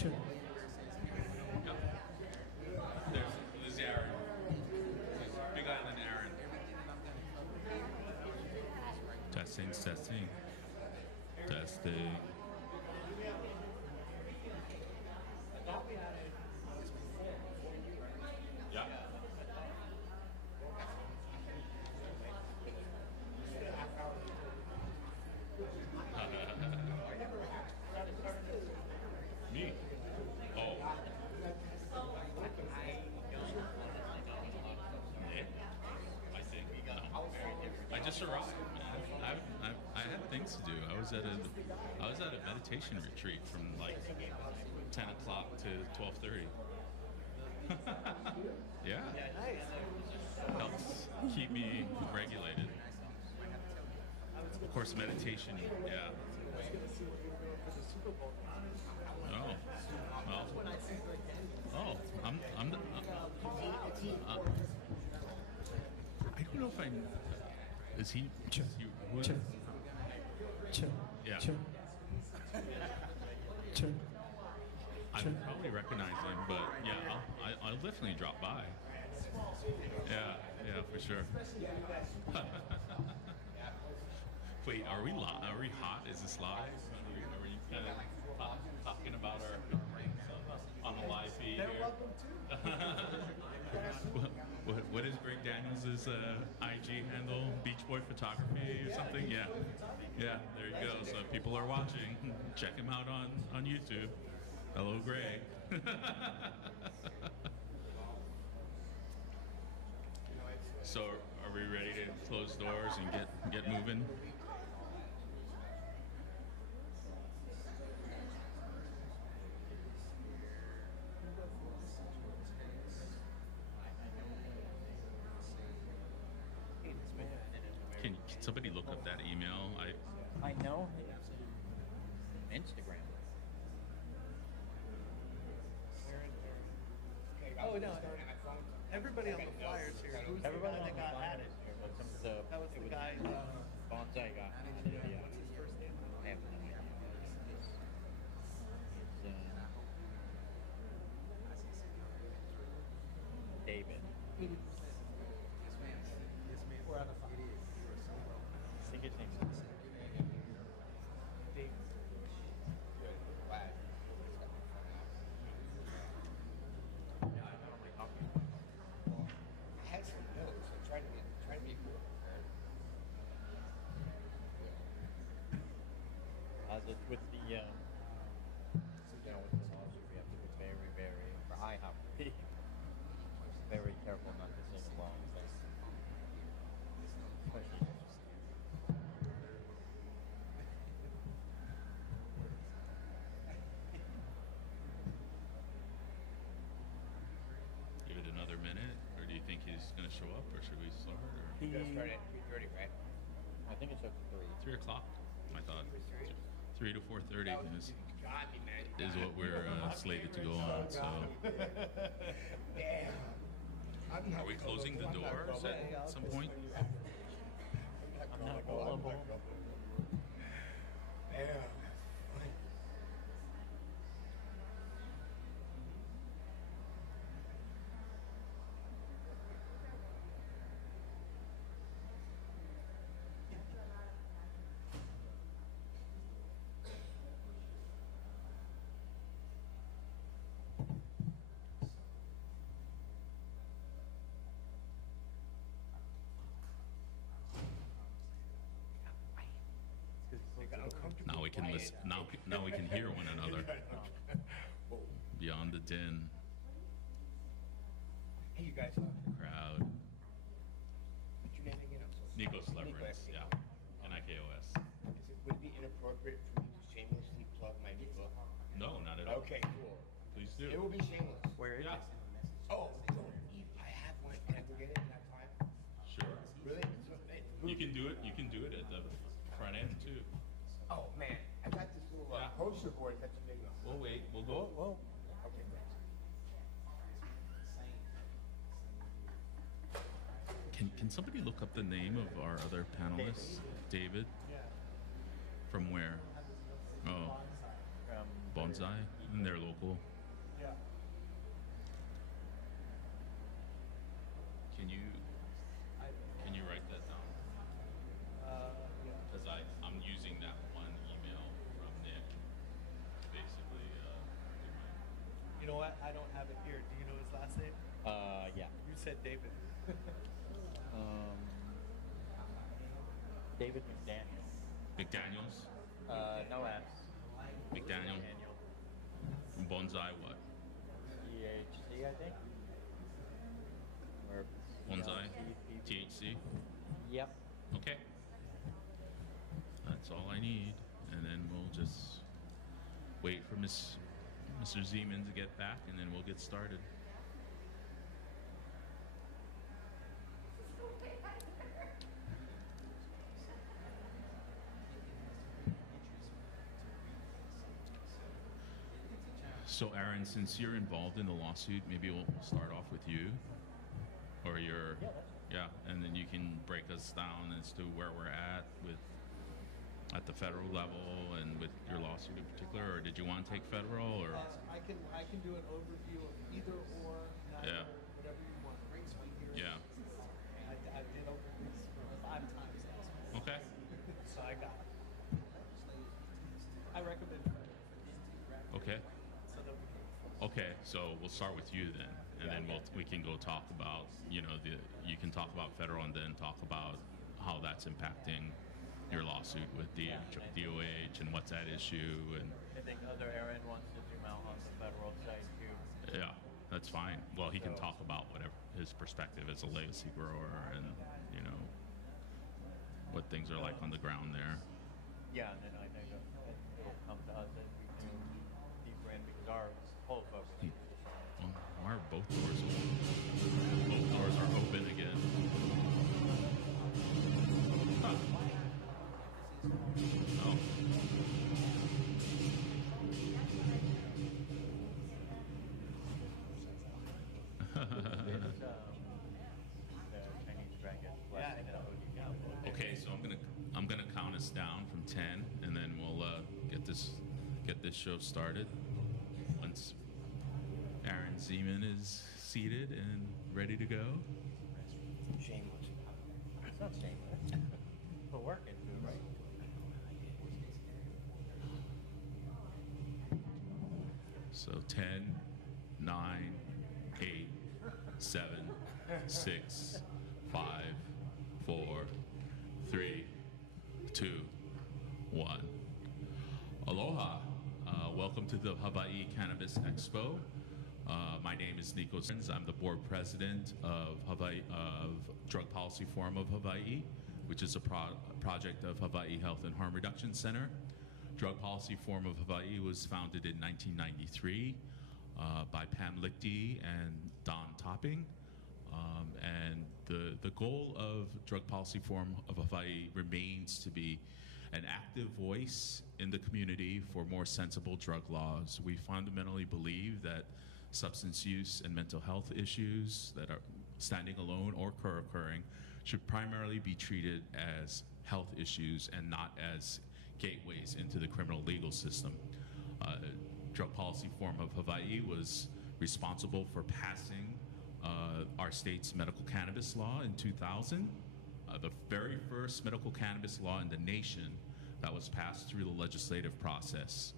There's Aaron. Big Island Aaron. Testing. Yeah. Me? Oh. Yeah. I think. No. I just arrived, man. I had things to do. I was at a meditation retreat from like 10 o'clock to 12:30. Yeah. Helps keep me regulated. Of course, meditation. Yeah. Oh. Well. I don't know if is he? Yeah. I would probably recognize him, but yeah, I'll definitely drop by. Yeah, for sure. Wait, are we hot? Is this live? Are we kind of talking about our on the live feed here? They're welcome too. What is Greg Daniels' IG handle? Beach Boy Photography or something? Yeah. There you go. So if people are watching, check him out on YouTube. Hello, Greg. So, are we ready to close doors and get moving? Can somebody look up that email? I know. Instagram. Oh no! Everybody on the flyers here. Who's Everybody the guy that got added? But That was the guy. Bonsai guy. Yeah. What's his first name? I have no idea. It's David. Four out of 5. I think his name's David. I had some notes. I'm trying to be cool. With the with the laws, we have to be very, or I have to be very careful not to sing along. Especially. Give it another minute, or do you think he's going to show up, or should we start? Or? You guys start at 3:30, right? I think it's up to 3. 3 o'clock, I thought. 3 to 4:30 is what we're slated to go on. So, are we closing the doors at some point? I'm not gullible. Yeah. Now we can listen. Now we can hear one another beyond the din. Hey, you guys. Crowd. What's your name again? Nikos Leverenz, yeah. Nikos. Would it be inappropriate for me to shamelessly plug my new book? No, not at all. Okay, cool. Please It do. will be shameless. Where is Yeah. it? Oh, I have one. Can I go get it in that time? Sure. Really? You can do it. You can do it at the front end too. Oh man, I got this little Yeah. poster board. That's a big one. We'll wait. We'll go. Whoa. Okay, thanks. Can somebody look up the name of our other panelists? David. From where? Oh, Bonsai, and they're local. Yeah. Can you write that down? Yeah. Because I'm using that one email from Nick. Basically, You know what? I don't have it here. Do you know his last name? Yeah. You said David. David McDaniel. McDaniels? No S. McDaniel? Daniel. Bonsai what? THC, I think. Or Bonsai? THC. THC? Yep. Okay. That's all I need. And then we'll just wait for Mr. Zeeman to get back, and then we'll get started. So, Aaron, since you're involved in the lawsuit, maybe we'll start off with you, or your, yeah, and then you can break us down as to where we're at at the federal level and with your lawsuit in particular, or did you want to take federal, or? I can do an overview of either or, neither, Yeah. whatever you want. Brings me here. Yeah. I did overviews 5 times last week. Okay. So I got it. I recommend federal. Okay. So that we can. Okay, so we'll start with you then, and then we can go talk about, you can talk about federal and then talk about how that's impacting your lawsuit with the DOH and what's at issue, and I think other Aaron wants to zoom out on the federal side too. yeah, that's fine. Well, he can talk about whatever his perspective as a legacy grower and what things are like on the ground there. Yeah, and then I think it'll come to us as we do deeper in because our whole focus is Well, why are both doors open? Both doors are open again. Huh. Oh. the Chinese dragon blessing and Oahu. Okay, so I'm gonna count us down from 10, and then we'll get this show started. Once Aaron Zeeman is seated and ready to go. Shameless. It's not shameless. Put work into it, right? So 10, 9, 8, 7, 6, 5, 4, 3, 2, 1. Aloha. Welcome to the Hawaii Cannabis Expo. My name is Nikos Leverenz. I'm the board president of Drug Policy Forum of Hawaii, which is a project of Hawaii Health and Harm Reduction Center. Drug Policy Forum of Hawaii was founded in 1993 by Pam Lichty and Don Topping. And the goal of Drug Policy Forum of Hawaii remains to be an active voice in the community for more sensible drug laws. We fundamentally believe that substance use and mental health issues that are standing alone or co-occurring should primarily be treated as health issues and not as gateways into the criminal legal system. Drug Policy Forum of Hawaii was responsible for passing our state's medical cannabis law in 2000, the very first medical cannabis law in the nation that was passed through the legislative process.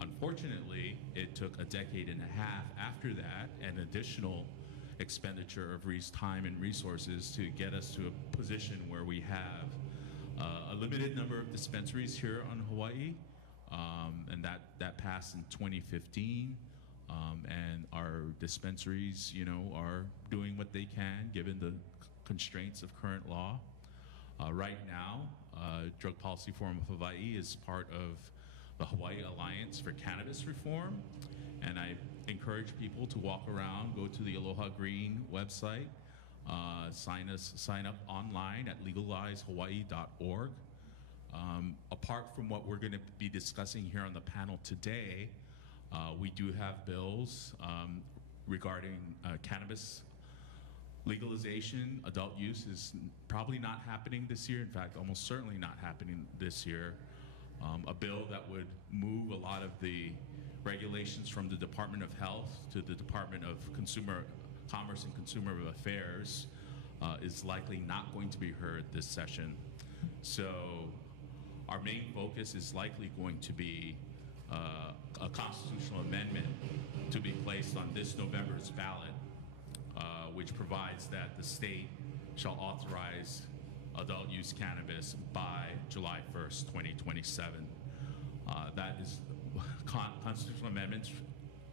Unfortunately, it took a decade and a half after that, an additional expenditure of time and resources to get us to a position where we have a limited number of dispensaries here on Hawaii, and that passed in 2015. And our dispensaries, are doing what they can given the constraints of current law. Right now, Drug Policy Forum of Hawaii is part of the Hawaii Alliance for Cannabis Reform, and I encourage people to walk around, go to the Aloha Green website, sign up online at legalizehawaii.org. Apart from what we're going to be discussing here on the panel today, we do have bills regarding cannabis legalization. Adult use is probably not happening this year. In fact, almost certainly not happening this year. A bill that would move a lot of the regulations from the Department of Health to the Department of Commerce and Consumer Affairs is likely not going to be heard this session. So our main focus is likely going to be a constitutional amendment to be placed on this November's ballot, which provides that the state shall authorize adult use cannabis by July 1st, 2027. That is, constitutional amendments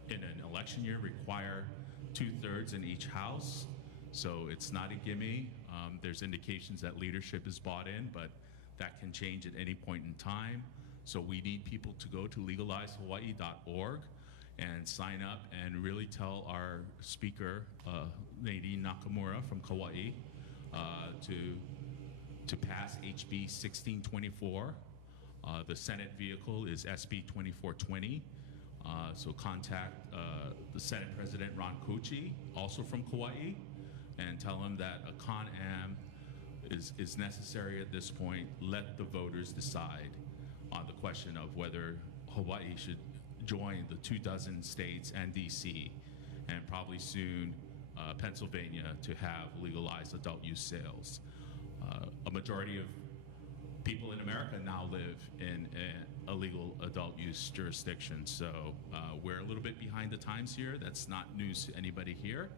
in an election year require 2/3 in each house. So it's not a gimme. There's indications that leadership is bought in, but that can change at any point in time. So we need people to go to legalizehawaii.org and sign up and really tell our speaker, Nadine Nakamura from Kauai, to pass HB 1624. The Senate vehicle is SB 2420. So contact the Senate President Ron Kouchi, also from Kauai, and tell him that a Con-Am is necessary at this point. Let the voters decide on the question of whether Hawaii should join the 24 states and DC, and probably soon Pennsylvania, to have legalized adult use sales. A majority of people in America now live in a legal adult use jurisdiction, so we're a little bit behind the times here. That's not news to anybody here,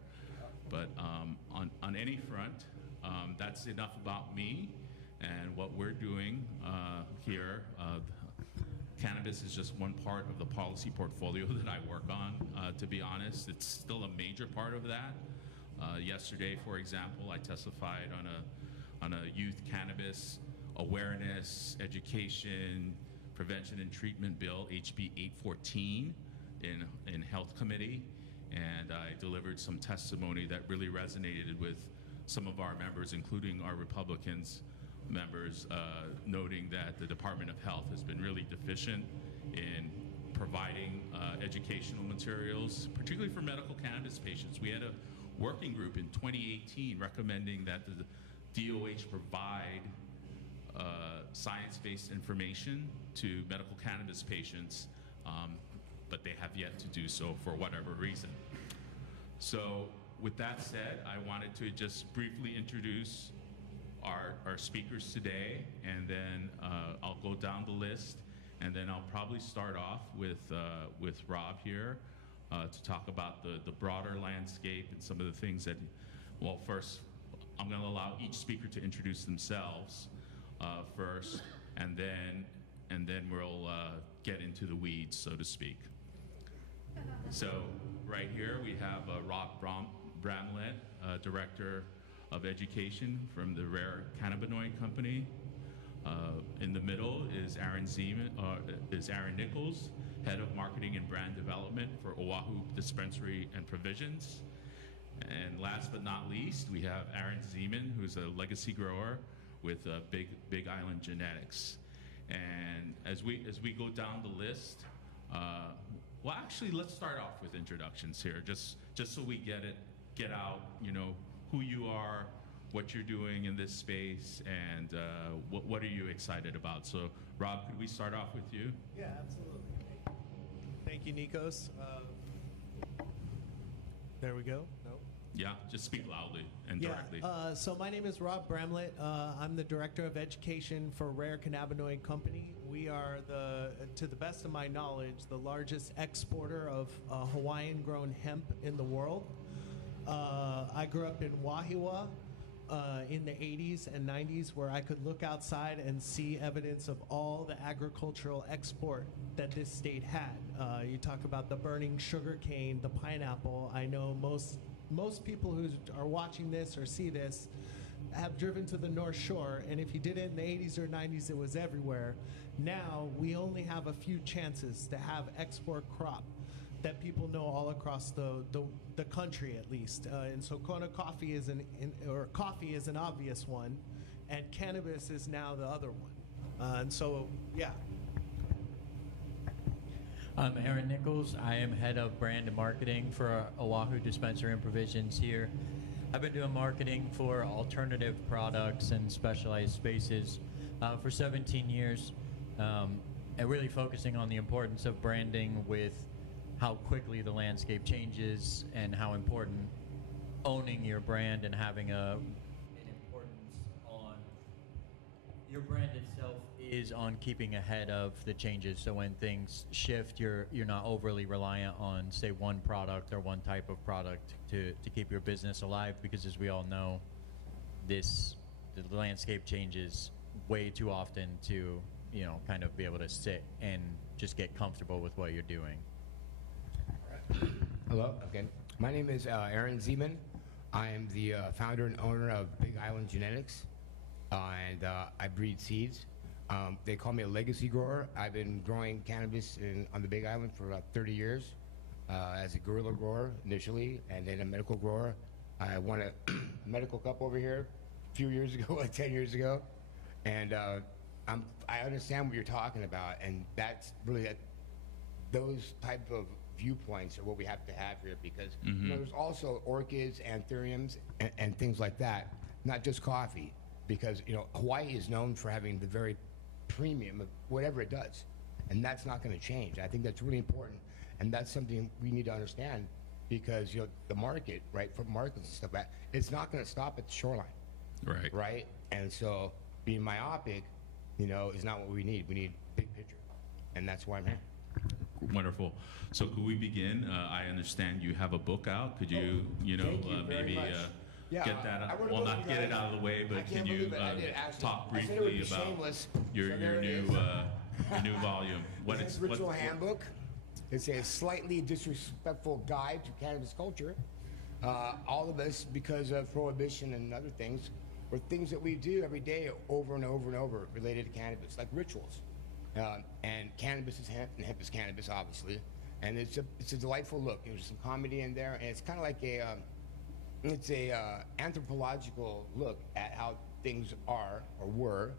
but on any front, that's enough about me and what we're doing here. Cannabis is just one part of the policy portfolio that I work on. To be honest, it's still a major part of that. Yesterday, for example, I testified on a youth cannabis awareness, education, prevention and treatment bill, HB 814, in Health Committee, and I delivered some testimony that really resonated with some of our members, including our Republicans members, noting that the Department of Health has been really deficient in providing educational materials, particularly for medical cannabis patients. We had a working group in 2018 recommending that the DOH provide science-based information to medical cannabis patients, but they have yet to do so for whatever reason. So with that said, I wanted to just briefly introduce our speakers today, and then I'll go down the list, and then I'll probably start off with Rob here to talk about the broader landscape and some of the things that, well, first, I'm going to allow each speaker to introduce themselves first, and then we'll get into the weeds, so to speak. So right here we have Rob Bramlett, Director of Education from the Rare Cannabinoid Company. In the middle is Aaron Nichols, Head of Marketing and Brand Development for Oahu Dispensary and Provisions. And last but not least, we have Aaron Zeeman, who's a legacy grower with Big Island Genetics. And as we go down the list, well, actually, let's start off with introductions here, just so we get out, you know, who you are, what you're doing in this space, and what are you excited about. So, Rob, could we start off with you? Yeah, absolutely. Thank you, Nikos. There we go. No. Yeah, just speak loudly and directly. So my name is Rob Bramlett. I'm the Director of Education for Rare Cannabinoid Company. We are, to the best of my knowledge, the largest exporter of Hawaiian-grown hemp in the world. I grew up in Wahiawa in the 80s and 90s, where I could look outside and see evidence of all the agricultural export that this state had. You talk about the burning sugar cane, the pineapple. I know most people who are watching this or see this have driven to the North Shore, and if you did it in the 80s or 90s, it was everywhere. Now, we only have a few chances to have export crop that people know all across the country, at least. And so Kona coffee is coffee is an obvious one, and cannabis is now the other one. And so, yeah. I'm Aaron Nichols. I am Head of Brand and Marketing for Oahu Dispensary and Provisions here. I've been doing marketing for alternative products and specialized spaces for 17 years, and really focusing on the importance of branding with how quickly the landscape changes and how important owning your brand and having an importance on your brand itself is on keeping ahead of the changes. So when things shift, you're not overly reliant on, say, one product or one type of product to keep your business alive, because as we all know, the landscape changes way too often to, you know, kind of be able to sit and just get comfortable with what you're doing. Hello. Okay. My name is Aaron Zeeman. I am the founder and owner of Big Island Genetics, and I breed seeds. They call me a legacy grower. I've been growing cannabis on the Big Island for about 30 years as a guerrilla grower initially, and then a medical grower. I won a medical cup over here a few years ago, like 10 years ago, and I understand what you're talking about, and that's really those type of viewpoints are what we have to have here, because you know, there's also orchids, anthuriums, and things like that, not just coffee, because you know, Hawaii is known for having the very premium of whatever it does, and that's not going to change. I think that's really important, and that's something we need to understand, because you know, the market, right, for markets and stuff like that, it's not going to stop at the shoreline, right, and so being myopic, you know, is not what we need. We need big picture, and that's why I'm here. Wonderful. So could we begin? I understand you have a book out. Could you, maybe get that out? Well, not get it out of the way, but can you talk briefly about your new volume? What It's it's Ritual Handbook. It's a slightly disrespectful guide to cannabis culture. All of us, because of prohibition and other things, or things that we do every day over and over and over related to cannabis, like rituals. And cannabis is hemp, and hemp is cannabis, obviously. And it's a delightful look. There's some comedy in there, and it's kind of like it's a anthropological look at how things are or were,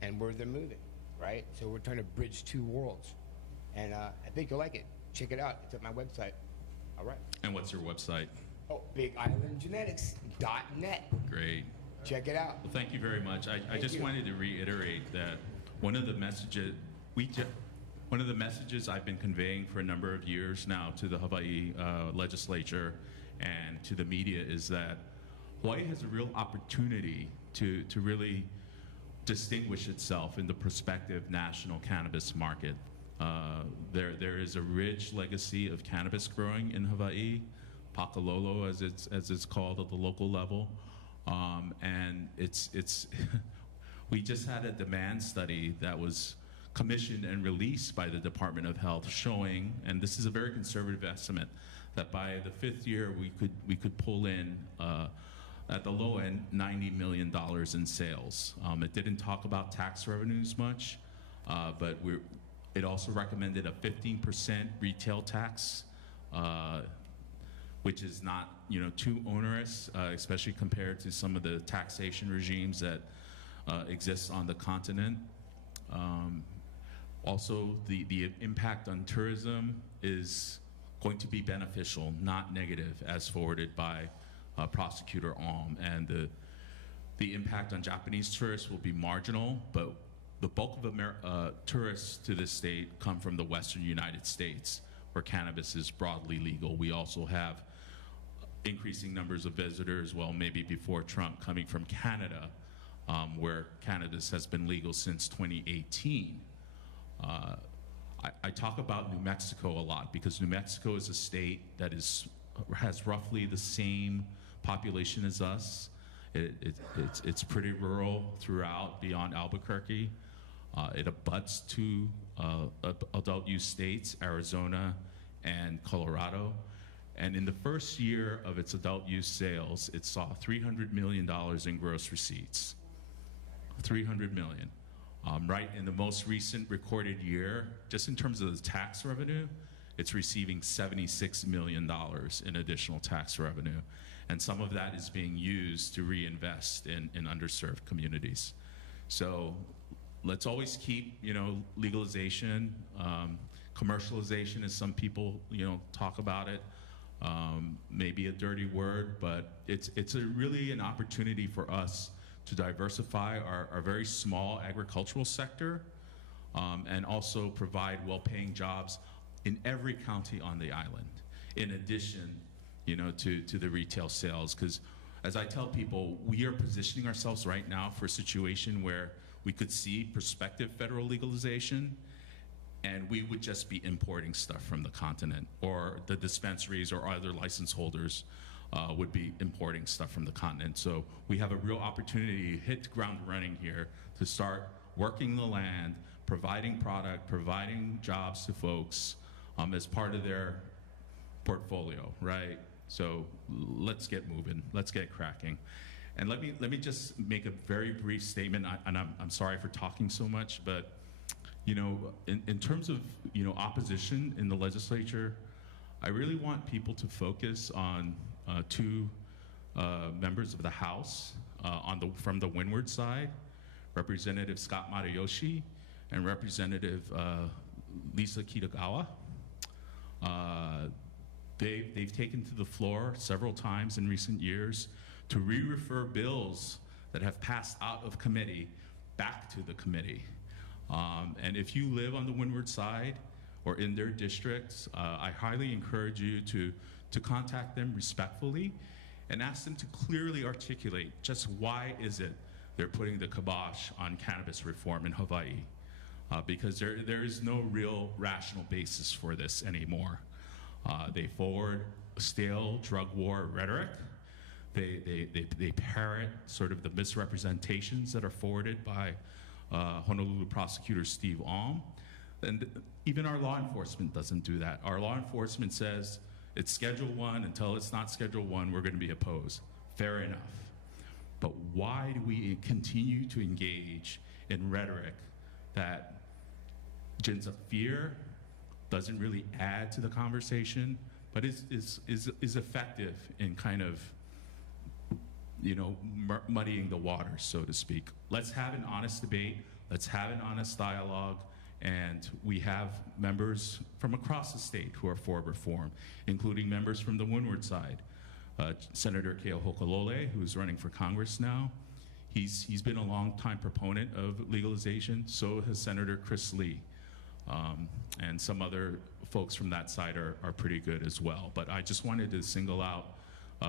and where they're moving, right? So we're trying to bridge two worlds, and I think you'll like it. Check it out. It's at my website. All right. And what's your website? Oh, BigIslandGenetics.net. Great. Check it out. Well, thank you very much. I just wanted to reiterate that one of the messages I've been conveying for a number of years now to the Hawaii legislature and to the media is that Hawaii has a real opportunity to really distinguish itself in the prospective national cannabis market. There is a rich legacy of cannabis growing in Hawaii, pakalolo as it's called at the local level, and it's we just had a demand study that was commissioned and released by the Department of Health showing, and this is a very conservative estimate, that by the 5th year we could pull in at the low end $90 million in sales. It didn't talk about tax revenues much, but it also recommended a 15% retail tax, which is not too onerous, especially compared to some of the taxation regimes that exist on the continent. Also, the impact on tourism is going to be beneficial, not negative, as forwarded by Prosecutor Alm. And the impact on Japanese tourists will be marginal, but the bulk of tourists to this state come from the Western United States, where cannabis is broadly legal. We also have increasing numbers of visitors, well, maybe before Trump, coming from Canada, where cannabis has been legal since 2018. I talk about New Mexico a lot because New Mexico is a state that has roughly the same population as us. It's pretty rural throughout, beyond Albuquerque. It abuts two adult use states, Arizona and Colorado. And in the first year of its adult use sales, it saw $300 million in gross receipts. $300 million. Right in the most recent recorded year, just in terms of the tax revenue, it's receiving $76 million in additional tax revenue. And some of that is being used to reinvest in underserved communities. So let's always keep, legalization, commercialization, as some people, talk about it. Maybe a dirty word, but it's really an opportunity for us to diversify our very small agricultural sector, and also provide well-paying jobs in every county on the island, in addition, to the retail sales. Because as I tell people, we are positioning ourselves right now for a situation where we could see prospective federal legalization, and we would just be importing stuff from the continent, or the dispensaries or other license holders would be importing stuff from the continent. So we have a real opportunity to hit the ground running here, to start working the land, providing product, providing jobs to folks as part of their portfolio, right? So let's get moving, let's get cracking. And let me just make a very brief statement, and I'm sorry for talking so much, but in terms of opposition in the legislature, I really want people to focus on two members of the House from the windward side, Representative Scott Matayoshi and Representative Lisa Kitagawa. They've taken to the floor several times in recent years to re-refer bills that have passed out of committee back to the committee. And if you live on the windward side or in their districts, I highly encourage you to contact them respectfully and ask them to clearly articulate just why is it they're putting the kibosh on cannabis reform in Hawaii. Because there is no real rational basis for this anymore. They forward stale drug war rhetoric. They parrot sort of the misrepresentations that are forwarded by Honolulu prosecutor Steve Alm. And even our law enforcement doesn't do that. Our law enforcement says it's Schedule 1, until it's not Schedule 1, we're going to be opposed. Fair enough. But why do we continue to engage in rhetoric that gins up fear, doesn't really add to the conversation, but is effective in kind of muddying the waters, so to speak? Let's have an honest debate. Let's have an honest dialogue. And we have members from across the state who are for reform, including members from the windward side. Senator Keo Hokolole, who's running for Congress now, he's been a long-time proponent of legalization. So has Senator Chris Lee. And some other folks from that side are pretty good as well. But I just wanted to single out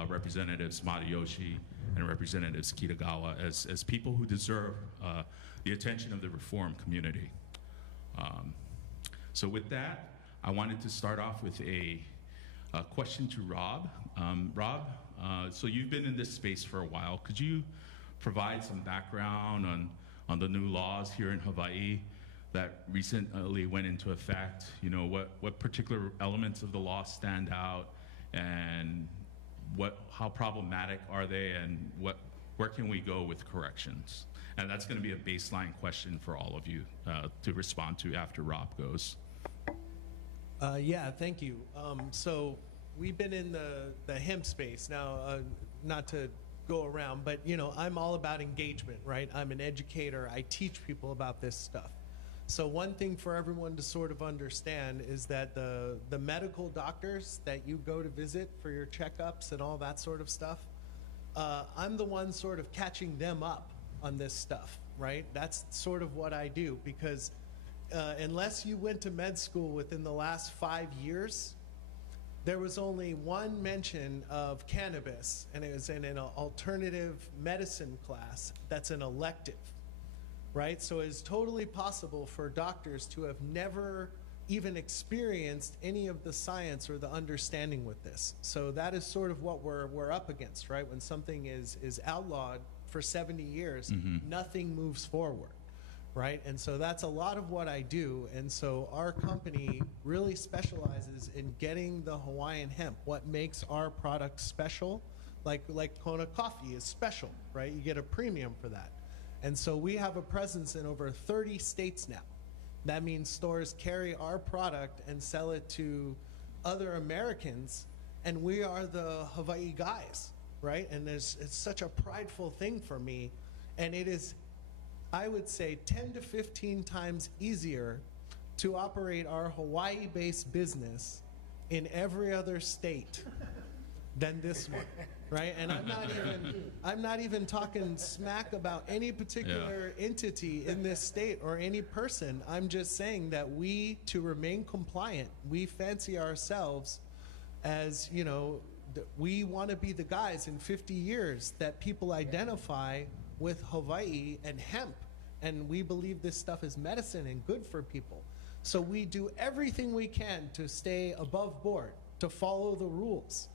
Representatives Matayoshi and Representatives Kitagawa as people who deserve the attention of the reform community. So with that, I wanted to start off with a question to Rob. Rob, so you've been in this space for a while. Could you provide some background on the new laws here in Hawaii that recently went into effect? What particular elements of the law stand out, and how problematic are they, and where can we go with corrections? And that's going to be a baseline question for all of you to respond to after Rob goes. Yeah, thank you. So we've been in the hemp space now, not to go around, but I'm all about engagement, right? I'm an educator. I teach people about this stuff. So one thing for everyone to sort of understand is that the medical doctors that you go to visit for your checkups and all that sort of stuff, I'm the one sort of catching them up on this stuff, right? That's sort of what I do, because unless you went to med school within the last 5 years, there was only one mention of cannabis, and it was in an alternative medicine class that's an elective, right? So it's totally possible for doctors to have never even experienced any of the science or the understanding with this. So that is sort of what we're up against, right? When something is outlawed for 70 years, nothing moves forward, right? And so that's a lot of what I do. And so our company really specializes in getting the Hawaiian hemp, what makes our product special, like Kona coffee is special, right? You get a premium for that. And so we have a presence in over 30 states now. That means stores carry our product and sell it to other Americans, and we are the Hawaii guys, right? And it's such a prideful thing for me, and it is, I would say, 10 to 15 times easier to operate our Hawaii-based business in every other state than this one, right? And I'm not even talking smack about any particular entity in this state or any person. I'm just saying that we, to remain compliant, we fancy ourselves as, you know, we want to be the guys in 50 years that people identify with Hawaii and hemp, and we believe this stuff is medicine and good for people. So we do everything we can to stay above board, to follow the rules.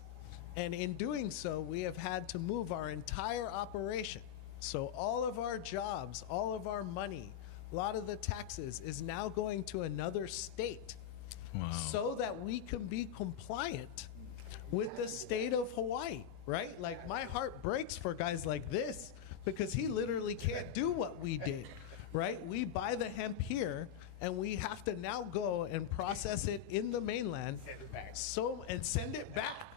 And in doing so, we have had to move our entire operation. So all of our jobs, all of our money, a lot of the taxes is now going to another state. Wow. So that we can be compliant with the state of Hawaii, right? Like, my heart breaks for guys like this because he literally can't do what we did, right? We buy the hemp here, and we have to now go and process it in the mainland, and send it back.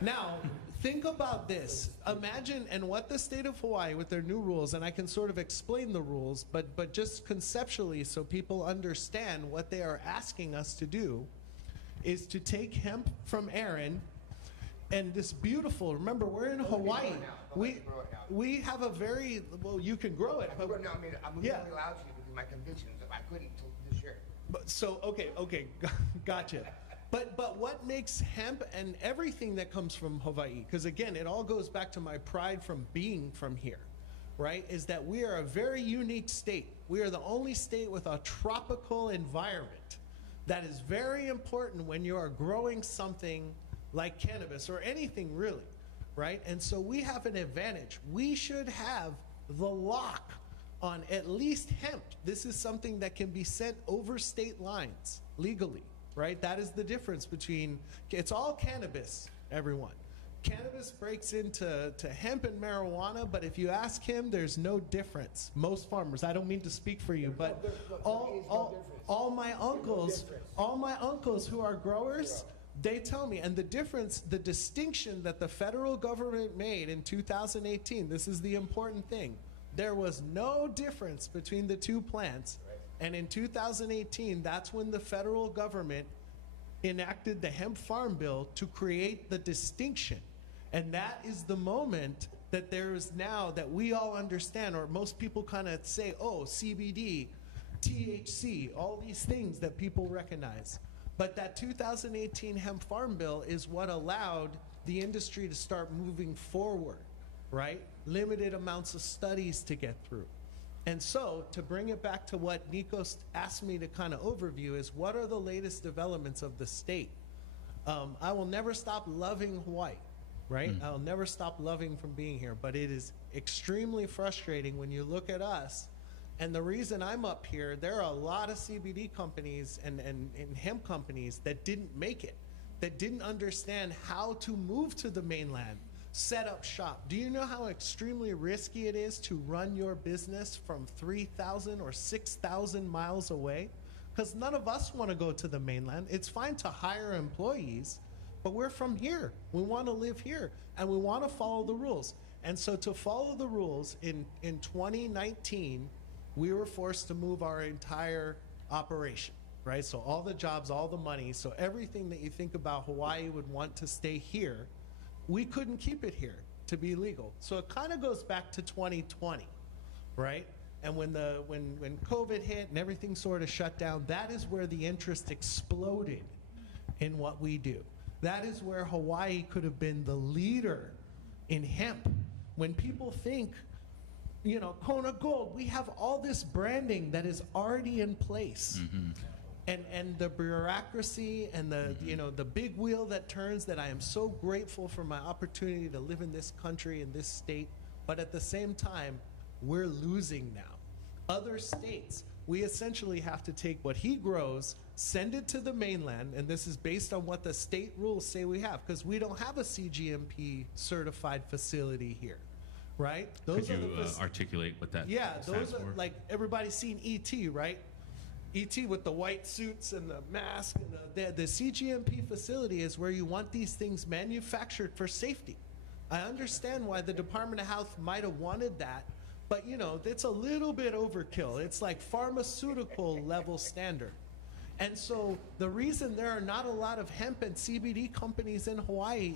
Now, think about this. Imagine, and what the state of Hawaii with their new rules, and I can sort of explain the rules, but just conceptually so people understand what they are asking us to do, is to take hemp from Aaron, and this beautiful, remember, we're in Hawaii. We have a very, well, you can grow it. No, I mean, I'm legally allowed to because of my convictions. I couldn't until this year. But, so, okay, gotcha. But what makes hemp and everything that comes from Hawaii, because again, it all goes back to my pride from being from here, right, is that we are a very unique state. We are the only state with a tropical environment. That is very important when you are growing something like cannabis or anything really, right? And so we have an advantage. We should have the lock on at least hemp. This is something that can be sent over state lines legally, right? That is the difference between, it's all cannabis, everyone. Cannabis breaks into hemp and marijuana, but if you ask him, there's no difference. Most farmers, I don't mean to speak for you, but all my uncles who are growers, they tell me, and the difference, the distinction that the federal government made in 2018, this is the important thing, there was no difference between the two plants. And in 2018, that's when the federal government enacted the Hemp Farm Bill to create the distinction. And that is the moment that there is now that we all understand, or most people kind of say, oh, CBD, THC, all these things that people recognize. But that 2018 Hemp Farm Bill is what allowed the industry to start moving forward, right? Limited amounts of studies to get through. And so, to bring it back to what Nikos asked me to kind of overview is, what are the latest developments of the state? I will never stop loving Hawaii, right? I'll never stop loving from being here, but it is extremely frustrating when you look at us. And the reason I'm up here, there are a lot of CBD companies and hemp companies that didn't make it, that didn't understand how to move to the mainland, set up shop. Do you know how extremely risky it is to run your business from 3,000 or 6,000 miles away? Because none of us want to go to the mainland. It's fine to hire employees, but we're from here. We want to live here, and we want to follow the rules. And so to follow the rules, in 2019, we were forced to move our entire operation, right? So all the jobs, all the money, so everything that you think about Hawaii would want to stay here, we couldn't keep it here to be legal. So it kind of goes back to 2020, right? And when COVID hit and everything sort of shut down, that is where the interest exploded in what we do. That is where Hawaii could have been the leader in hemp. When people think, you know, Kona Gold, we have all this branding that is already in place. And the bureaucracy and the you know, the big wheel that turns, that I am so grateful for my opportunity to live in this country, in this state, but at the same time, we're losing now. Other states, we essentially have to take what he grows, send it to the mainland, and this is based on what the state rules say we have, because we don't have a CGMP certified facility here, right? Could you articulate what that those are, for? like, everybody's seen E.T., right? E.T. with the white suits and the mask, and the CGMP facility is where you want these things manufactured for safety. I understand why the Department of Health might have wanted that, but you know, it's a little bit overkill. It's like pharmaceutical level standard. And so the reason there are not a lot of hemp and CBD companies in Hawaii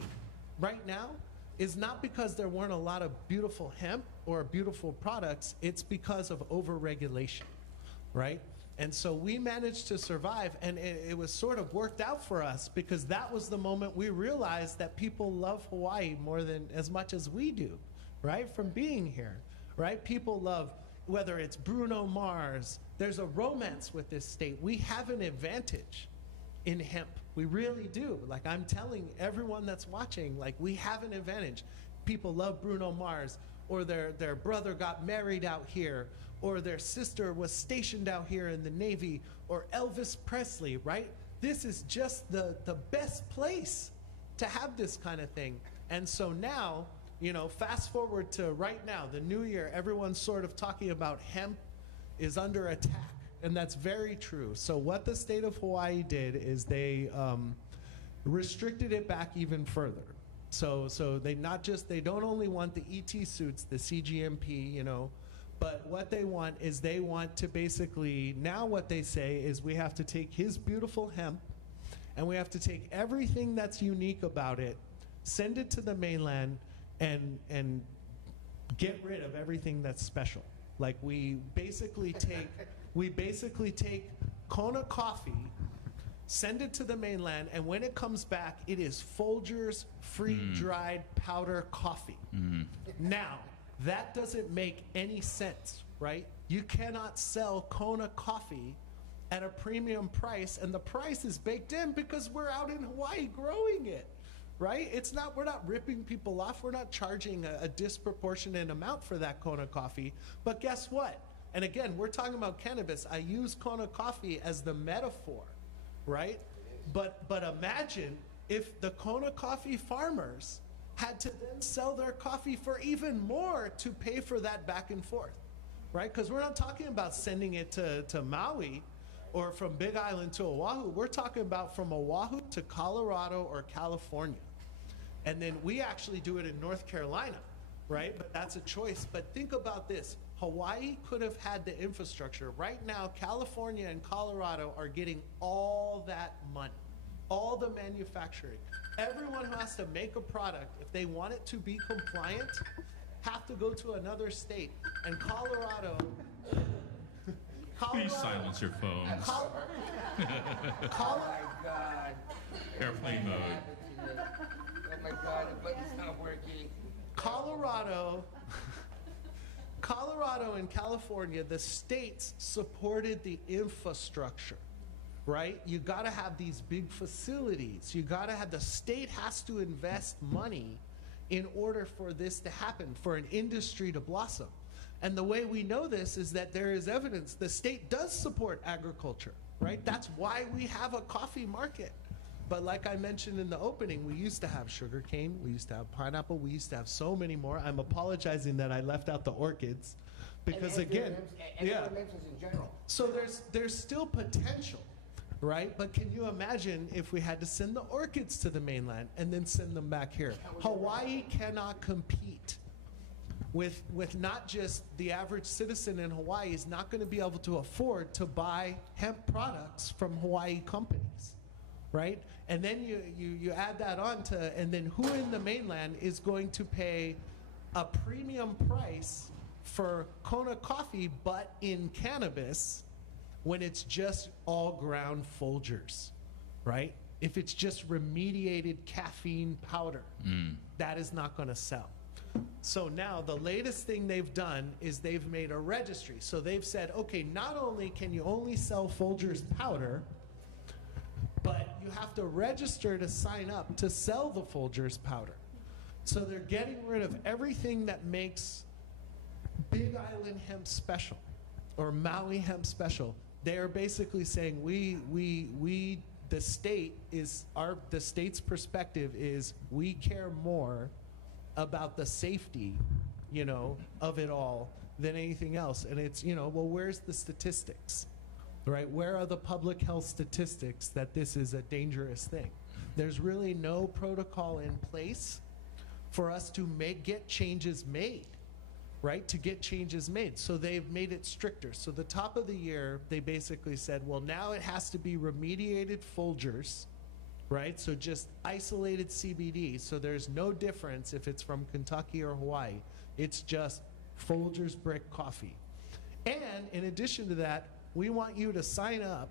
right now is not because there weren't a lot of beautiful hemp or beautiful products, it's because of overregulation, right? And so we managed to survive, and it was sort of worked out for us because that was the moment we realized that people love Hawaii more than as much as we do, right? From being here, right? People love, whether it's Bruno Mars, there's a romance with this state. We have an advantage in hemp. We really do. Like, I'm telling everyone that's watching, like, we have an advantage. People love Bruno Mars, or their brother got married out here, or their sister was stationed out here in the Navy, or Elvis Presley, right? This is just the best place to have this kind of thing. And so now, you know, fast forward to right now, the new year, everyone's sort of talking about hemp is under attack. And that's very true. So what the state of Hawaii did is they restricted it back even further. So they don't only want the ET suits, the CGMP, you know, but what they want is they want to basically, now what they say is we have to take his beautiful hemp and we have to take everything that's unique about it, send it to the mainland, and get rid of everything that's special. Like, we basically take Kona coffee, send it to the mainland, and when it comes back, it is Folgers free-dried powder coffee. Now, that doesn't make any sense, right? You cannot sell Kona coffee at a premium price, and the price is baked in because we're out in Hawaii growing it, right? We're not ripping people off. We're not charging a disproportionate amount for that Kona coffee. But guess what? And again, we're talking about cannabis. I use Kona coffee as the metaphor, right? But imagine if the Kona coffee farmers had to then sell their coffee for even more to pay for that back and forth, right? Because we're not talking about sending it to Maui or from Big Island to Oahu. We're talking about from Oahu to Colorado or California. And then we actually do it in North Carolina, right? But that's a choice. But think about this. Hawaii could have had the infrastructure. Right now, California and Colorado are getting all that money, all the manufacturing. Everyone who has to make a product, if they want it to be compliant, have to go to another state. And Colorado Please silence your phones. Oh my God. Airplane mode. Oh my God, the button's not working. Colorado and California, the states supported the infrastructure, right? You got to have these big facilities. You got to have, the state has to invest money in order for this to happen, for an industry to blossom. And the way we know this is that there is evidence the state does support agriculture, right? That's why we have a coffee market. But like I mentioned in the opening, we used to have sugarcane, we used to have pineapple, we used to have so many more. I'm apologizing that I left out the orchids because again, yeah. In general. So there's still potential, right? But can you imagine if we had to send the orchids to the mainland and then send them back here? Hawaii cannot compete with not just the average citizen in Hawaii is not going to be able to afford to buy hemp products from Hawaii companies, right? And then you add that on to, and then who in the mainland is going to pay a premium price for Kona coffee, but in cannabis, when it's just all ground Folgers, right? If it's just remediated caffeine powder, that is not going to sell. So now the latest thing they've done is they've made a registry. So they've said, okay, not only can you only sell Folgers powder, but you have to register to sign up to sell the Folgers powder. So they're getting rid of everything that makes Big Island hemp special or Maui hemp special. They are basically saying the state's perspective is we care more about the safety, you know, of it all than anything else. And it's, you know, well, where's the statistics, right? Where are the public health statistics that this is a dangerous thing? There's really no protocol in place for us to get changes made, right, to get changes made. So they've made it stricter. So the top of the year, they basically said, well, now it has to be remediated Folgers, right? So just isolated CBD. So there's no difference if it's from Kentucky or Hawaii. It's just Folgers brick coffee. And in addition to that, we want you to sign up,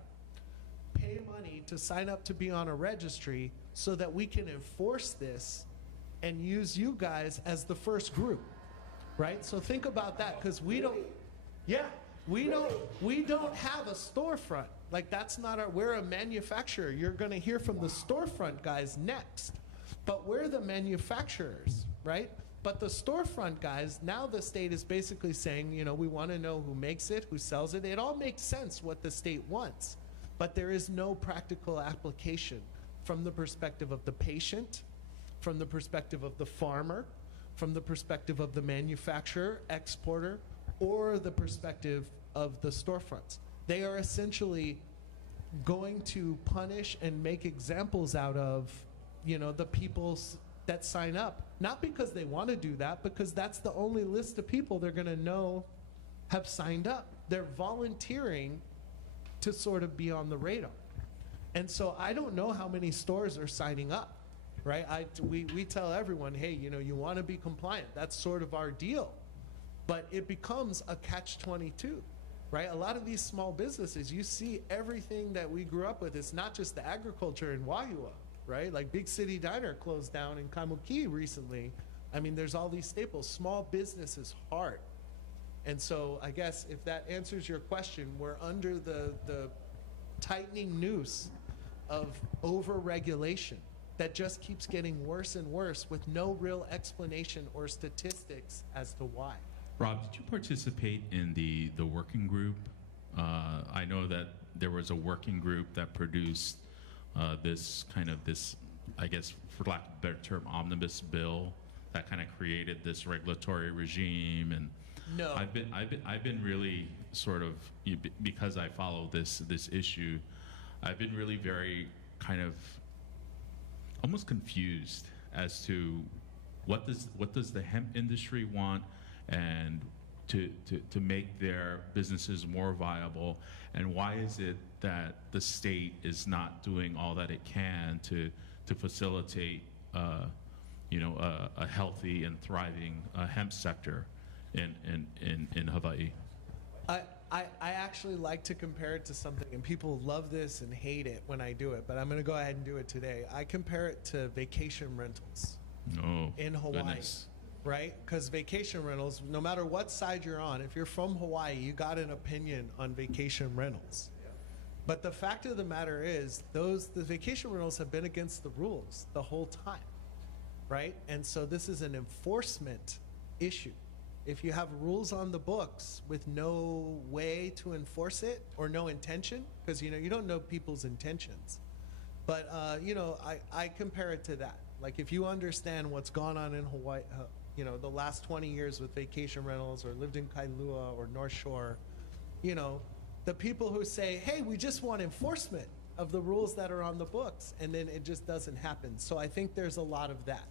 pay money to sign up to be on a registry so that we can enforce this and use you guys as the first group, right? So think about that, because we don't have a storefront. Like, that's not our, we're a manufacturer. You're going to hear from the storefront guys next, but we're the manufacturers, right? But the storefront guys, now the state is basically saying, you know, we want to know who makes it, who sells it. It all makes sense what the state wants, but there is no practical application from the perspective of the patient, from the perspective of the farmer, from the perspective of the manufacturer, exporter, or the perspective of the storefronts. They are essentially going to punish and make examples out of, you know, the people that sign up, not because they want to do that, because that's the only list of people they're going to know have signed up. They're volunteering to sort of be on the radar. And so I don't know how many stores are signing up, right? We tell everyone, hey, you know, you want to be compliant. That's sort of our deal. But it becomes a catch-22, right? A lot of these small businesses, you see everything that we grew up with. It's not just the agriculture in Waiua, right? Like Big City Diner closed down in Kaimuki recently. I mean, there's all these staples. Small business is hard. And so I guess if that answers your question, we're under the tightening noose of over-regulation that just keeps getting worse and worse with no real explanation or statistics as to why. Rob, did you participate in the working group? I know that there was a working group that produced this, I guess, for lack of a better term, omnibus bill that kind of created this regulatory regime. And no, I've been really sort of, because I follow this issue, I've been really very kind of almost confused as to what does the hemp industry want, and to make their businesses more viable, and why is it that the state is not doing all that it can to facilitate a healthy and thriving hemp sector in Hawaii? I actually like to compare it to something, and people love this and hate it when I do it, but I'm going to go ahead and do it today. I compare it to vacation rentals in Hawaii. Goodness. Right? Because vacation rentals, no matter what side you're on, if you're from Hawaii, you got an opinion on vacation rentals. But the fact of the matter is, the vacation rentals have been against the rules the whole time, right? And so this is an enforcement issue. If you have rules on the books with no way to enforce it, or no intention, because you don't know people's intentions. But I compare it to that. Like, if you understand what's gone on in Hawaii, the last 20 years with vacation rentals, or lived in Kailua or North Shore, the people who say, hey, we just want enforcement of the rules that are on the books, and then it just doesn't happen. So I think there's a lot of that,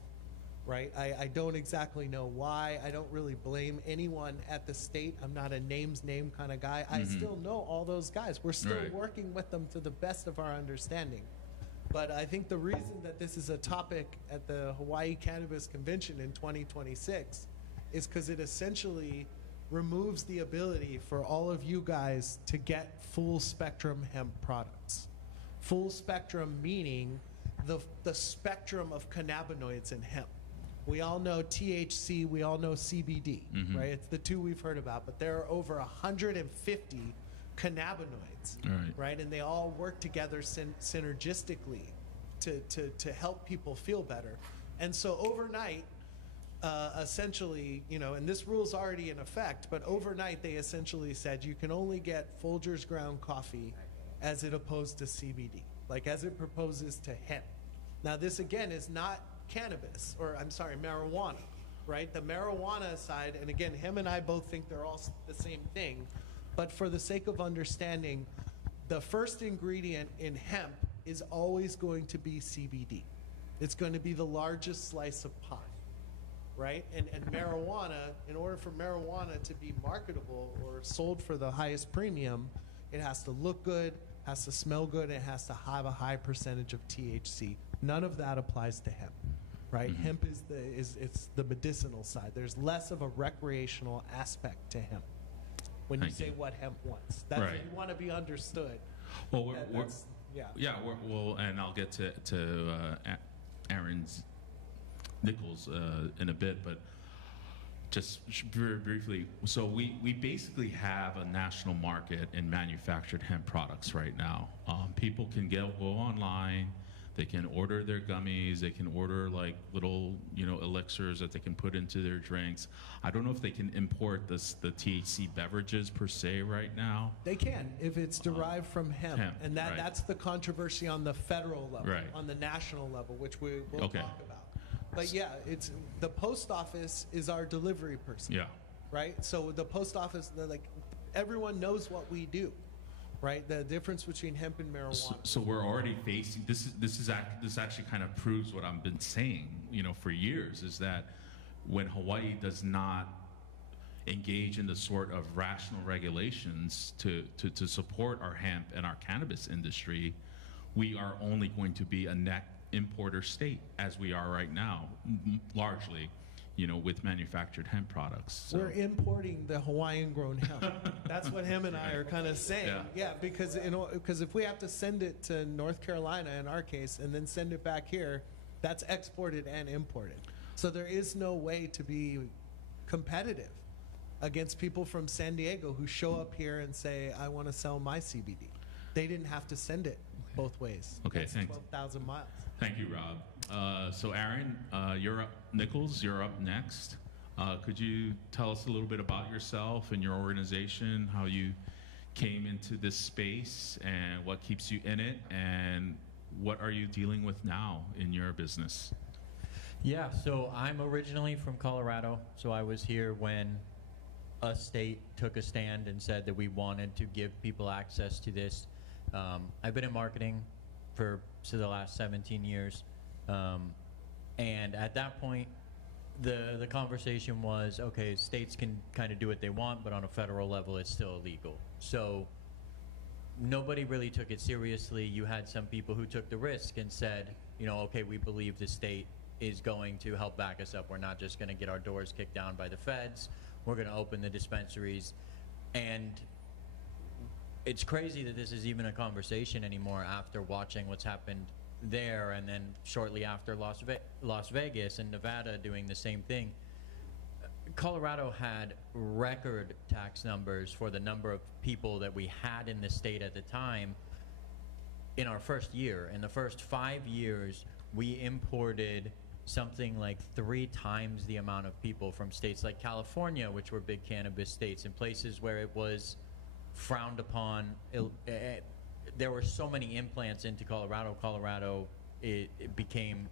right? I don't exactly know why. I don't really blame anyone at the state. I'm not a names name kind of guy. I still know all those guys. We're still working with them to the best of our understanding. But I think the reason that this is a topic at the Hawaii Cannabis Convention in 2026 is because it essentially removes the ability for all of you guys to get full spectrum hemp products. Full spectrum meaning the spectrum of cannabinoids in hemp. We all know THC, we all know CBD, right? It's the two we've heard about, but there are over 150 cannabinoids, right? And they all work together synergistically to help people feel better. And so overnight, essentially, and this rule's already in effect, but overnight they essentially said you can only get Folgers ground coffee as it opposed to CBD, like as it proposes to hemp. Now this again is not cannabis, or I'm sorry, marijuana, right? The marijuana side, and again, him and I both think they're all the same thing, but for the sake of understanding, the first ingredient in hemp is always going to be CBD. It's going to be the largest slice of pie. right? And marijuana, in order for marijuana to be marketable or sold for the highest premium, it has to look good, has to smell good, and it has to have a high percentage of THC. None of that applies to hemp, right? Mhm. Hemp it's the medicinal side. There's less of a recreational aspect to hemp. When you Thank say you. what hemp wants, that's Right. what you want to be understood. Well, Yeah. well, and I'll get to Aaron's Nichols in a bit, but just very briefly. So we basically have a national market in manufactured hemp products right now. People can go online. They can order their gummies. They can order like little, elixirs that they can put into their drinks. I don't know if they can import the THC beverages per se right now. They can if it's derived from hemp, and right. that's the controversy on the federal level, Right. on the national level, which we will Okay. talk about. But yeah, it's the post office is our delivery person, Yeah. right? So the post office, everyone knows what we do, right? The difference between hemp and marijuana. So we're already facing this actually kind of proves what I've been saying, for years, is that when Hawaii does not engage in the sort of rational regulations to support our hemp and our cannabis industry, we are only going to be a net importer state, as we are right now, largely, with manufactured hemp products. So. We're importing the Hawaiian-grown hemp. That's what him and I are kind of saying. Yeah. Because if we have to send it to North Carolina, in our case, and then send it back here, that's exported and imported. So there is no way to be competitive against people from San Diego who show up here and say, I want to sell my CBD. They didn't have to send it both ways. Okay, That's thanks. 12,000 miles. Thank you, Rob. So Aaron, you're up. Nichols, you're up next. Could you tell us a little bit about yourself and your organization, how you came into this space and what keeps you in it, and what are you dealing with now in your business? Yeah, so I'm originally from Colorado, so I was here when a state took a stand and said that we wanted to give people access to this. I've been in marketing for the last 17 years, and at that point, the conversation was, okay, states can kind of do what they want, but on a federal level, it's still illegal. So nobody really took it seriously. You had some people who took the risk and said, okay, we believe the state is going to help back us up. We're not just going to get our doors kicked down by the feds. We're going to open the dispensaries. And it's crazy that this is even a conversation anymore after watching what's happened there, and then shortly after Las Vegas and Nevada doing the same thing. Colorado had record tax numbers for the number of people that we had in the state at the time. In our first year, in the first 5 years, we imported something like 3 times the amount of people from states like California, which were big cannabis states, and places where it was frowned upon. There were so many implants into Colorado. Colorado, it became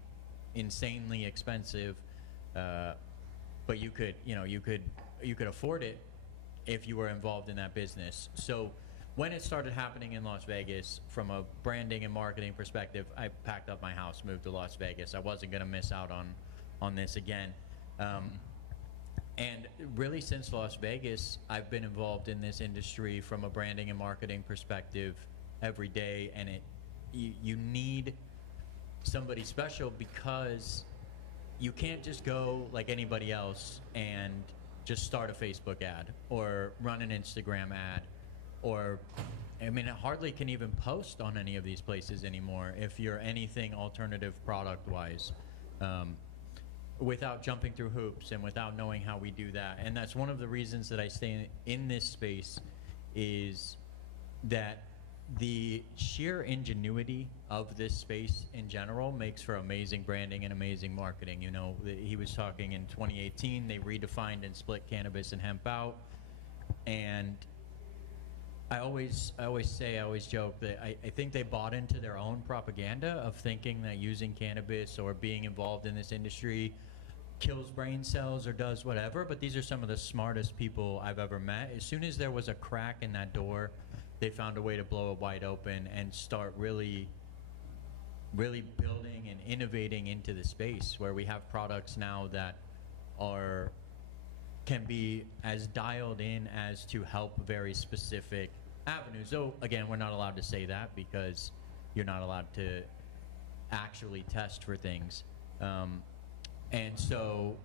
insanely expensive, but you could afford it if you were involved in that business. So when it started happening in Las Vegas, from a branding and marketing perspective, I packed up my house, moved to Las Vegas. I wasn't going to miss out on this again. And really, since Las Vegas, I've been involved in this industry from a branding and marketing perspective every day. And you need somebody special, because you can't just go like anybody else and just start a Facebook ad or run an Instagram ad. Or, I mean, it hardly can even post on any of these places anymore if you're anything alternative product-wise, without jumping through hoops and without knowing how we do that. And that's one of the reasons that I stay in this space, is that the sheer ingenuity of this space in general makes for amazing branding and amazing marketing. He was talking in 2018, they redefined and split cannabis and hemp out, and I always joke that I think they bought into their own propaganda of thinking that using cannabis or being involved in this industry kills brain cells or does whatever, but these are some of the smartest people I've ever met. As soon as there was a crack in that door, they found a way to blow it wide open and start really building and innovating into the space, where we have products now that can be as dialed in as to help very specific avenues. So again, we're not allowed to say that because you're not allowed to actually test for things. And so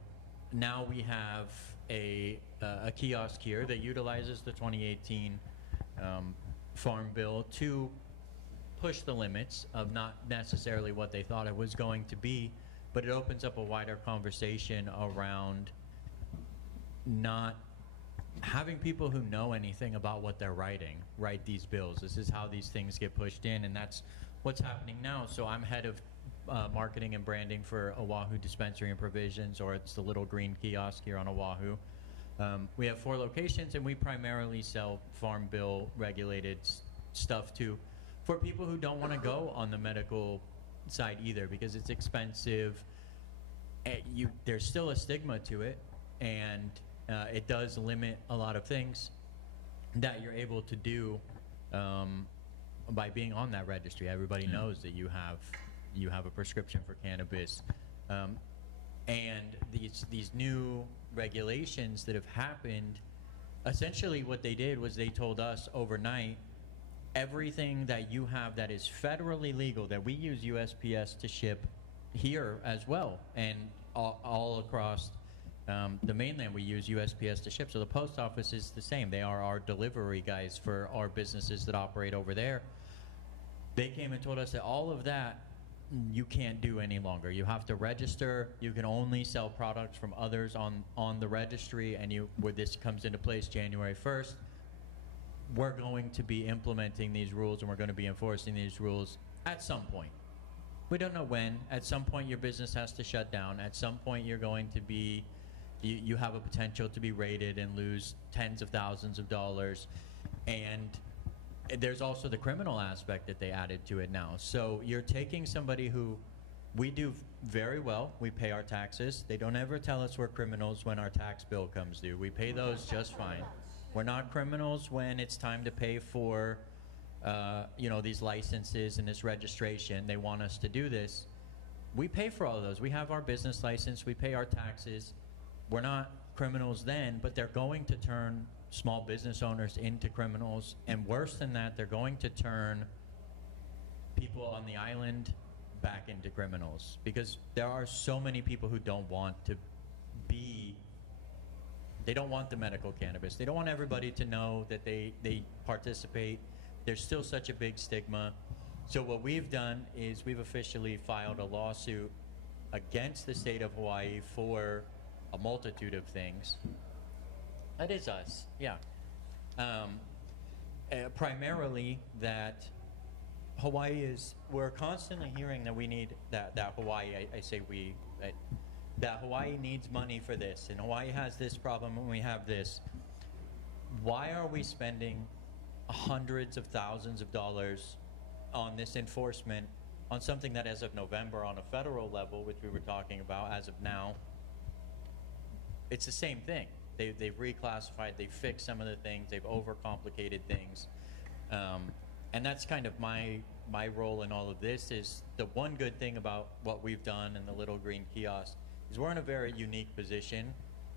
now we have a kiosk here that utilizes the 2018 Farm Bill to push the limits of not necessarily what they thought it was going to be, but it opens up a wider conversation around not having people who know anything about what they're writing write these bills. This is how these things get pushed in, and that's what's happening now. So I'm head of marketing and branding for Oahu Dispensary and Provisions, or it's the little green kiosk here on Oahu. We have 4 locations, and we primarily sell Farm Bill regulated stuff for people who don't want to go on the medical side either, because it's expensive. There's still a stigma to it, and it does limit a lot of things that you're able to do by being on that registry. Everybody knows that you have a prescription for cannabis, and these new regulations that have happened, essentially what they did was they told us overnight, everything that you have that is federally legal, that we use USPS to ship here as well, and all across the mainland we use USPS to ship. So the post office is the same. They are our delivery guys for our businesses that operate over there. They came and told us that all of that you can't do any longer. You have to register. You can only sell products from others on the registry, and where this comes into place January 1st, we're going to be implementing these rules, and we're going to be enforcing these rules at some point. We don't know when. At some point your business has to shut down. At some point you're going to be, you have a potential to be raided and lose tens of thousands of dollars. And there's also the criminal aspect that they added to it now. So you're taking somebody who, we do very well, we pay our taxes. They don't ever tell us we're criminals when our tax bill comes due. We pay those just fine. We're not criminals when it's time to pay for these licenses and this registration. They want us to do this. We pay for all of those. We have our business license, we pay our taxes. We're not criminals then, but they're going to turn small business owners into criminals, and worse than that, they're going to turn people on the island back into criminals, because there are so many people who don't want to be, they don't want the medical cannabis. They don't want everybody to know that they participate. There's still such a big stigma. So what we've done is we've officially filed a lawsuit against the state of Hawaii for a multitude of things. That is us, yeah. Primarily that Hawaii is, we're constantly hearing that we need, that Hawaii, I say we, that Hawaii needs money for this, and Hawaii has this problem and we have this. Why are we spending hundreds of thousands of dollars on this enforcement on something that as of November on a federal level, which we were talking about, as of now, it's the same thing. They've reclassified, they've fixed some of the things, they've overcomplicated things. And that's kind of my role in all of this. Is the one good thing about what we've done in the little green kiosk is we're in a very unique position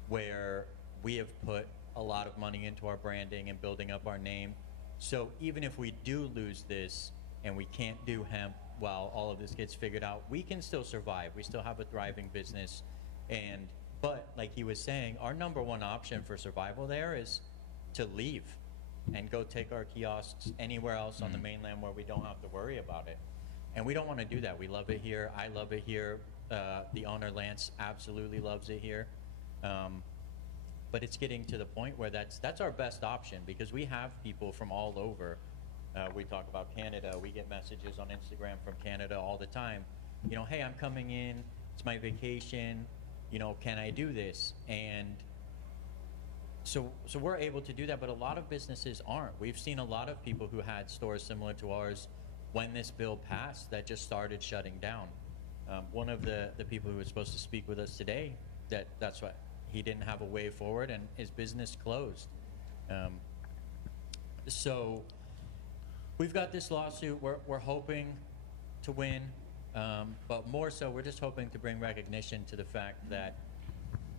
where we have put a lot of money into our branding and building up our name. So even if we do lose this and we can't do hemp while all of this gets figured out, we can still survive. We still have a thriving business. But like he was saying, our number one option for survival there is to leave and go take our kiosks anywhere else on the mainland where we don't have to worry about it. And we don't want to do that. We love it here. I love it here. The owner, Lance, absolutely loves it here. But it's getting to the point where that's our best option, because we have people from all over. We talk about Canada. We get messages on Instagram from Canada all the time. You know, hey, I'm coming in. It's my vacation. You know, can I do this? And so we're able to do that, but a lot of businesses aren't. We've seen a lot of people who had stores similar to ours when this bill passed that just started shutting down. One of the people who was supposed to speak with us today, that's what, he didn't have a way forward and his business closed. So we've got this lawsuit. We're hoping to win. But more so, we're just hoping to bring recognition to the fact that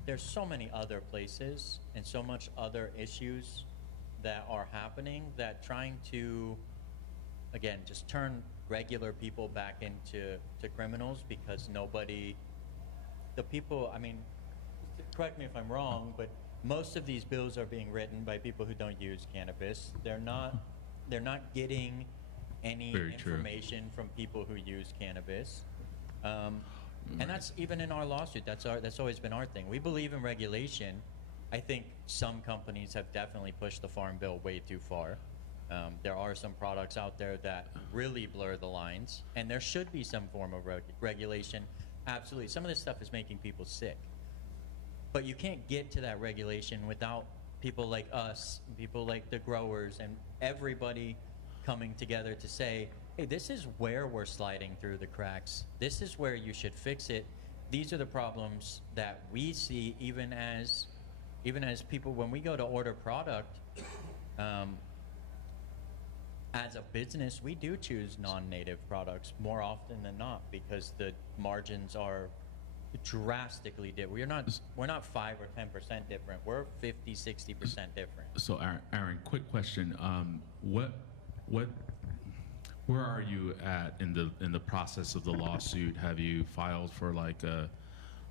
there's so many other places and so much other issues that are happening that trying to, again, just turn regular people back into criminals because the people, I mean, correct me if I'm wrong, but most of these bills are being written by people who don't use cannabis. They're not getting any Very true. information from people who use cannabis. And that's even in our lawsuit. That's always been our thing. We believe in regulation. I think some companies have definitely pushed the Farm Bill way too far. There are some products out there that really blur the lines, and there should be some form of regulation. Absolutely. Some of this stuff is making people sick. But you can't get to that regulation without people like us, people like the growers, and everybody coming together to say, hey, this is where we're sliding through the cracks. This is where you should fix it. These are the problems that we see even as people, when we go to order product, as a business, we do choose non-native products more often than not because the margins are drastically different. We're not 5 or 10% different. We're 50, 60% different. So, Aaron, quick question: where are you at in the process of the lawsuit? Have you filed for like an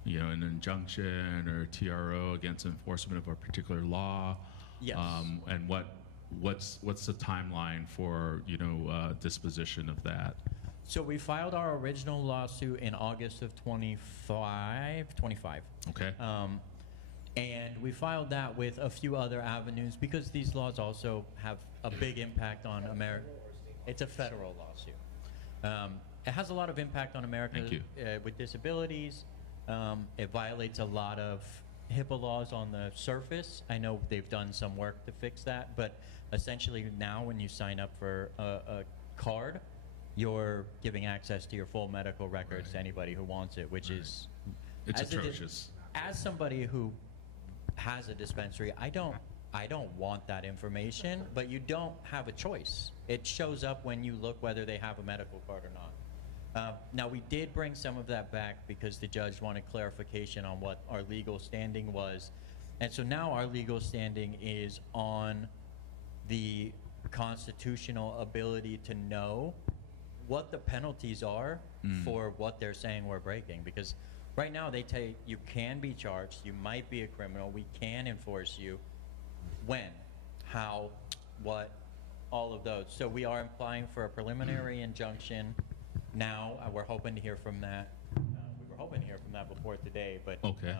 injunction or TRO against enforcement of a particular law? Yes. And what's the timeline for disposition of that? So we filed our original lawsuit in August of 25. Okay. And we filed that with a few other avenues because these laws also have a big impact on America. It's a federal lawsuit. It has a lot of impact on America with disabilities. It violates a lot of HIPAA laws on the surface. I know they've done some work to fix that, but essentially now when you sign up for a card, you're giving access to your full medical records to anybody who wants it, which is... It's atrocious. As somebody who has a dispensary, I don't want that information, but you don't have a choice. It shows up when you look whether they have a medical card or not. Now, we did bring some of that back because the judge wanted clarification on what our legal standing was. And so now our legal standing is on the constitutional ability to know what the penalties are for what they're saying we're breaking. Because right now they tell you, you can be charged, you might be a criminal, we can enforce you. When, how, what, all of those. So we are applying for a preliminary injunction now. We're hoping to hear from that. We were hoping to hear from that before today, but okay.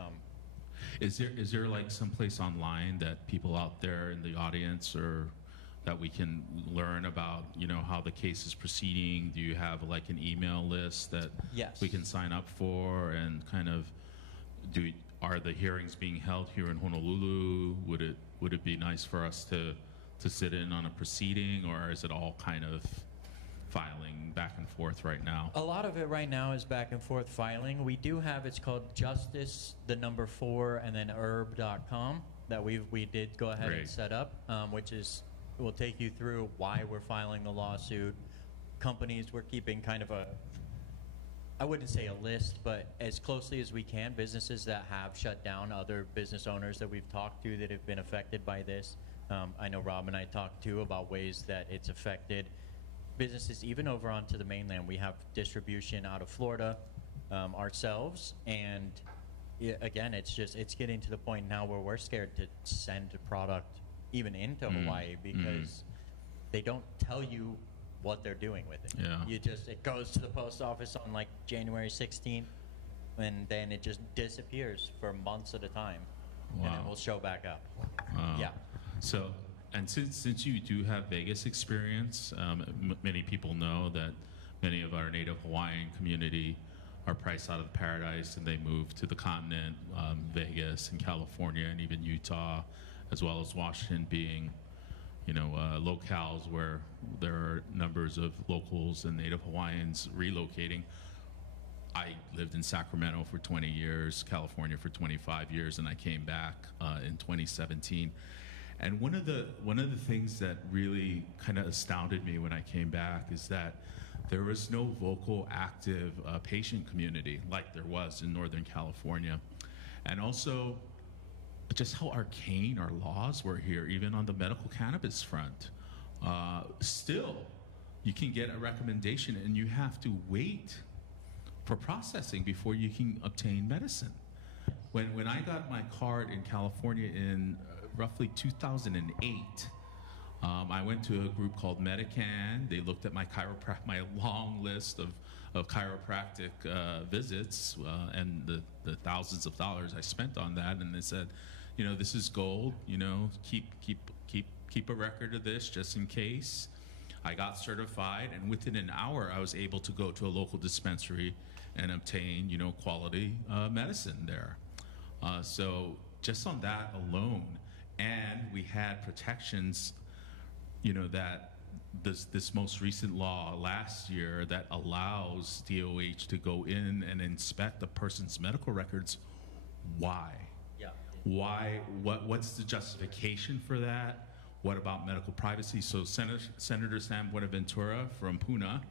Is there like someplace online that people out there in the audience or that we can learn about, how the case is proceeding? Do you have like an email list that we can sign up for, and kind of are the hearings being held here in Honolulu? Would it be nice for us to sit in on a proceeding, or is it all kind of filing back and forth right now? A lot of it right now is back and forth filing. We do have, it's called Justice, the number 4, and then herb.com that we did go ahead and set up, which will take you through why we're filing the lawsuit. Companies, we're keeping kind of I wouldn't say a list, but as closely as we can, businesses that have shut down, other business owners that we've talked to that have been affected by this. I know Rob and I talked too about ways that it's affected businesses even over onto the mainland. We have distribution out of Florida ourselves, and again, it's getting to the point now where we're scared to send a product even into Hawaii because they don't tell you what they're doing with it. Yeah. It goes to the post office on like January 16th, and then it just disappears for months at a time. Wow. And it will show back up. Wow. Yeah. So, and since you do have Vegas experience, many people know that many of our native Hawaiian community are priced out of paradise, and they move to the continent, Vegas and California and even Utah, as well as Washington being locales where there are numbers of locals and native Hawaiians relocating. I lived in Sacramento for 20 years, California for 25 years, and I came back in 2017. And one of the things that really kind of astounded me when I came back is that there was no vocal, active patient community like there was in Northern California. and also just how arcane our laws were here, even on the medical cannabis front. Still, you can get a recommendation and you have to wait for processing before you can obtain medicine. When I got my card in California in roughly 2008, I went to a group called Medican. They looked at my long list of chiropractic visits and the thousands of dollars I spent on that, and they said, you know, this is gold. You know, keep a record of this just in case. I got certified, and within an hour, I was able to go to a local dispensary and obtain, you know, quality medicine there. So just on that alone, and we had protections, you know, that this most recent law last year that allows DOH to go in and inspect a person's medical records. Why? Yeah. Why? What's the justification for that? What about medical privacy? So Senator Sam Buenaventura from Puna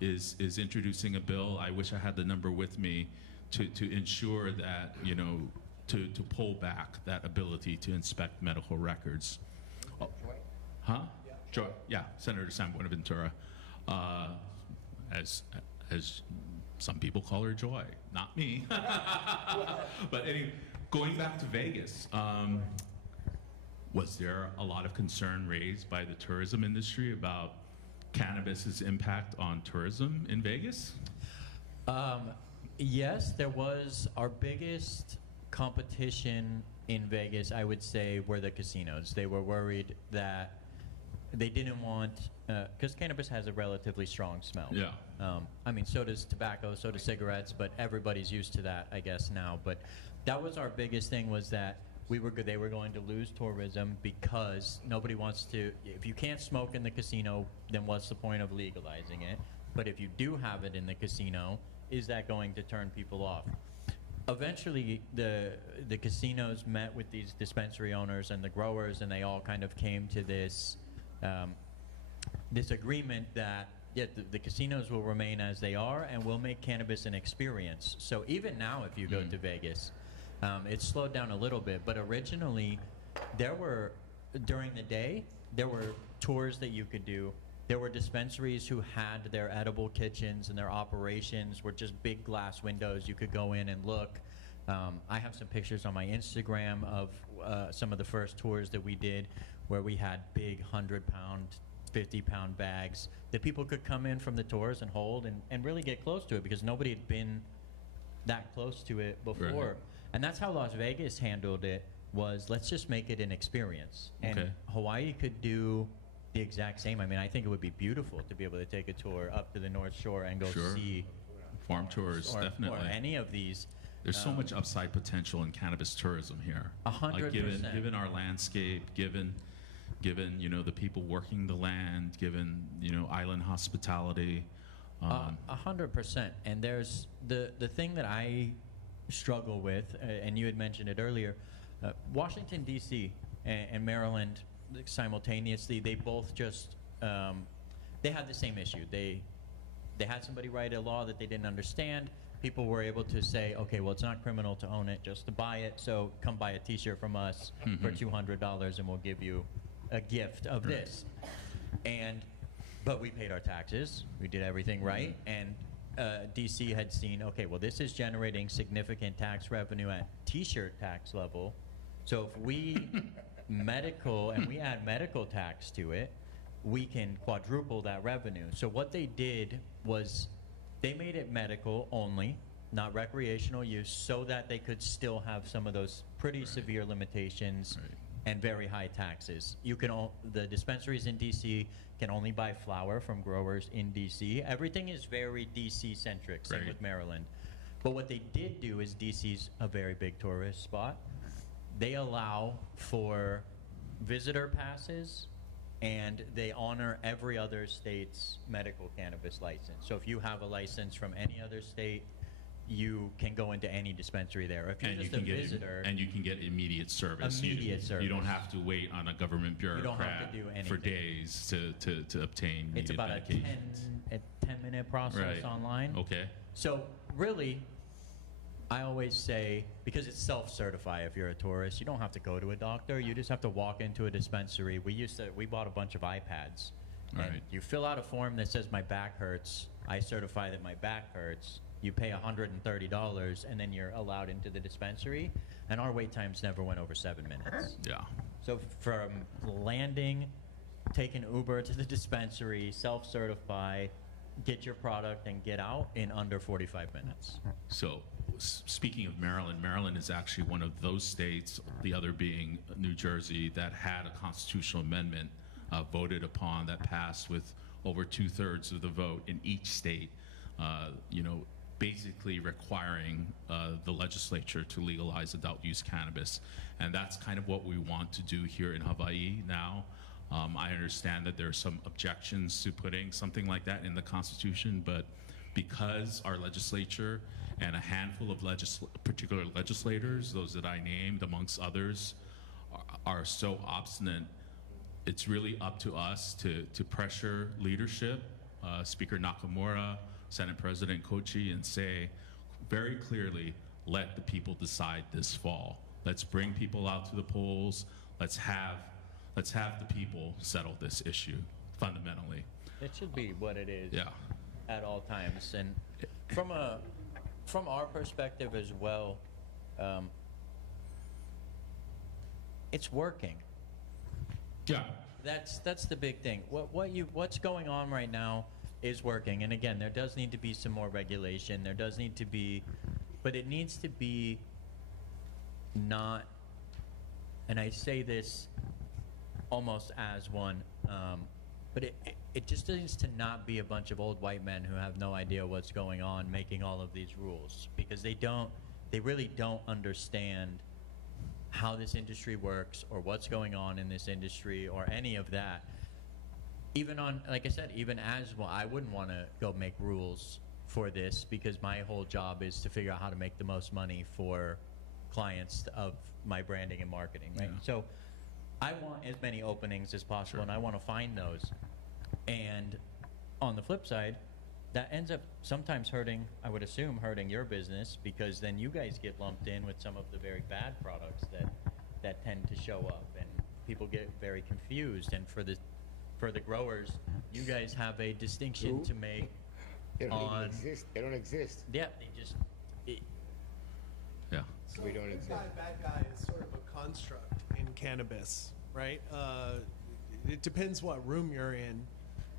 is introducing a bill. I wish I had the number with me to ensure that, you know, to pull back that ability to inspect medical records. Oh, huh? Yeah. Joy. Yeah, Senator Sam Buenaventura, as some people call her Joy, not me. But anyway, going back to Vegas. Was there a lot of concern raised by the tourism industry about cannabis's impact on tourism in Vegas? Yes, there was. Our biggest competition in Vegas, I would say, were the casinos. They were worried that they didn't want, because cannabis has a relatively strong smell. Yeah. I mean, so does tobacco, so does cigarettes, but everybody's used to that, I guess, now. But that was our biggest thing, was that they were going to lose tourism because nobody wants to. If you can't smoke in the casino, then what's the point of legalizing it? But if you do have it in the casino, is that going to turn people off? Eventually, the casinos met with these dispensary owners and the growers, and they all kind of came to this this agreement that the casinos will remain as they are, and we'll make cannabis an experience. So even now, if you go to Vegas, it's slowed down a little bit, but originally during the day, there were tours that you could do. There were dispensaries who had their edible kitchens, and their operations were just big glass windows. You could go in and look. I have some pictures on my Instagram of some of the first tours that we did, where we had big 100-pound, 50-pound bags that people could come in from the tours and hold and really get close to it, because nobody had been that close to it before. Right. And that's how Las Vegas handled it, was let's just make it an experience. And Okay. Hawaii could do the exact same. I mean, I think it would be beautiful to be able to take a tour up to the North Shore and go Sure. see Farm tours, or definitely. any of these. There's so much upside potential in cannabis tourism here. 100%. Given our landscape, given you know the people working the land, given you know island hospitality. 100%. And there's the thing that I struggle with, and you had mentioned it earlier, Washington, D.C. and Maryland simultaneously, they both just, they had the same issue. They had somebody write a law that they didn't understand. People were able to say, okay, well, it's not criminal to own it, just to buy it, so come buy a T-shirt from us for $200 and we'll give you a gift of this. But we paid our taxes, we did everything right, and DC had seen, okay, well, this is generating significant tax revenue at T-shirt tax level, so if we medical, and we add medical tax to it, we can quadruple that revenue. So what they did was they made it medical only, not recreational use, so that they could still have some of those pretty severe limitations and very high taxes. You can the dispensaries in DC can only buy flower from growers in DC. Everything is very DC centric, same with Maryland. But what they did do is, DC's a very big tourist spot. They allow for visitor passes, and they honor every other state's medical cannabis license. So if you have a license from any other state, you can go into any dispensary there. If you're just a visitor, and you can get immediate service. You don't have to wait on a government bureaucrat for days to obtain. It's about a 10-minute process online. Okay. So really, I always say, because it's self-certify if you're a tourist, you don't have to go to a doctor. You just have to walk into a dispensary. We bought a bunch of iPads. And Right. you fill out a form that says my back hurts. I certify that my back hurts. You pay $130, and then you're allowed into the dispensary. And our wait times never went over 7 minutes. Yeah. So from landing, take an Uber to the dispensary, self-certify, get your product, and get out in under 45 minutes. So, speaking of Maryland, Maryland is actually one of those states, the other being New Jersey, that had a constitutional amendment voted upon that passed with over 2/3 of the vote in each state, basically requiring the legislature to legalize adult use cannabis. And that's kind of what we want to do here in Hawaii now. I understand that there are some objections to putting something like that in the Constitution, but because our legislature and a handful of particular legislators, those that I named amongst others, are so obstinate, it's really up to us to pressure leadership, Speaker Nakamura, Senate President Kochi, and say very clearly, let the people decide this fall. Let's bring people out to the polls. Let's have the people settle this issue fundamentally. It should be what it is. Yeah. At all times. And from our perspective as well, it's working. Yeah. That's the big thing. What's going on right now is working. And again, there does need to be some more regulation. There does need to be, but it needs to be not, and I say this almost as one, but it just needs to not be a bunch of old white men who have no idea what's going on making all of these rules, because they really don't understand how this industry works or what's going on in this industry or any of that. Even on, like I said, even as well, I wouldn't want to go make rules for this, because my whole job is to figure out how to make the most money for clients of my branding and marketing, right? Yeah. So I want as many openings as possible, Sure. and I want to find those. And on the flip side, that ends up sometimes hurting, I would assume, hurting your business, because then you guys get lumped in with some of the very bad products that tend to show up, and people get very confused. And for the growers, you guys have a distinction to make. They don't on, even exist. They don't exist. Yeah, they just. Yeah. We don't exist. Good guy, bad guy is sort of a construct in cannabis, right? It depends what room you're in,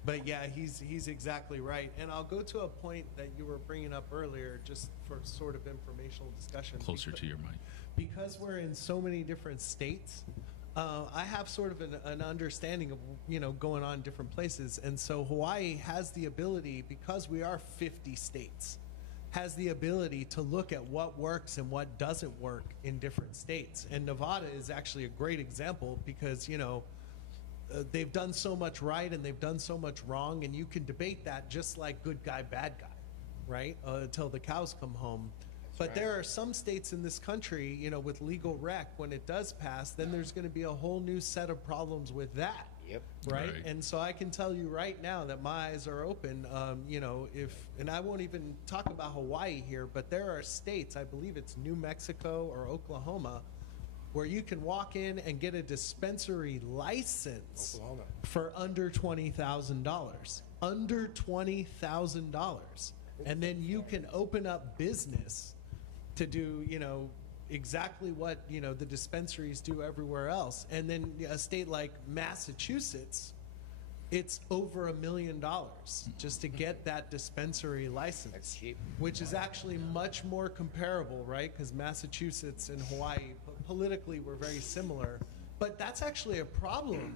but yeah, he's exactly right. And I'll go to a point that you were bringing up earlier, just for sort of informational discussion. Closer to your mic. Because we're in so many different states, I have sort of an understanding of, going on in different places. And so Hawaii has the ability, because we are 50 states, has the ability to look at what works and what doesn't work in different states. And Nevada is actually a great example, because, they've done so much right and they've done so much wrong, and you can debate that just like good guy, bad guy, right? Until the cows come home. But there are some states in this country, with legal rec, when it does pass, then there's going to be a whole new set of problems with that. Yep. Right? Right. And so I can tell you right now that my eyes are open. And I won't even talk about Hawaii here, but there are states, I believe it's New Mexico or Oklahoma, where you can walk in and get a dispensary license Oklahoma. for under $20,000. Under $20,000. And then you can open up business to do, exactly what, the dispensaries do everywhere else. And then a state like Massachusetts, it's over $1 million just to get that dispensary license. That's cheap. Which is actually much more comparable, right? Because Massachusetts and Hawaii, politically, we're very similar. But that's actually a problem,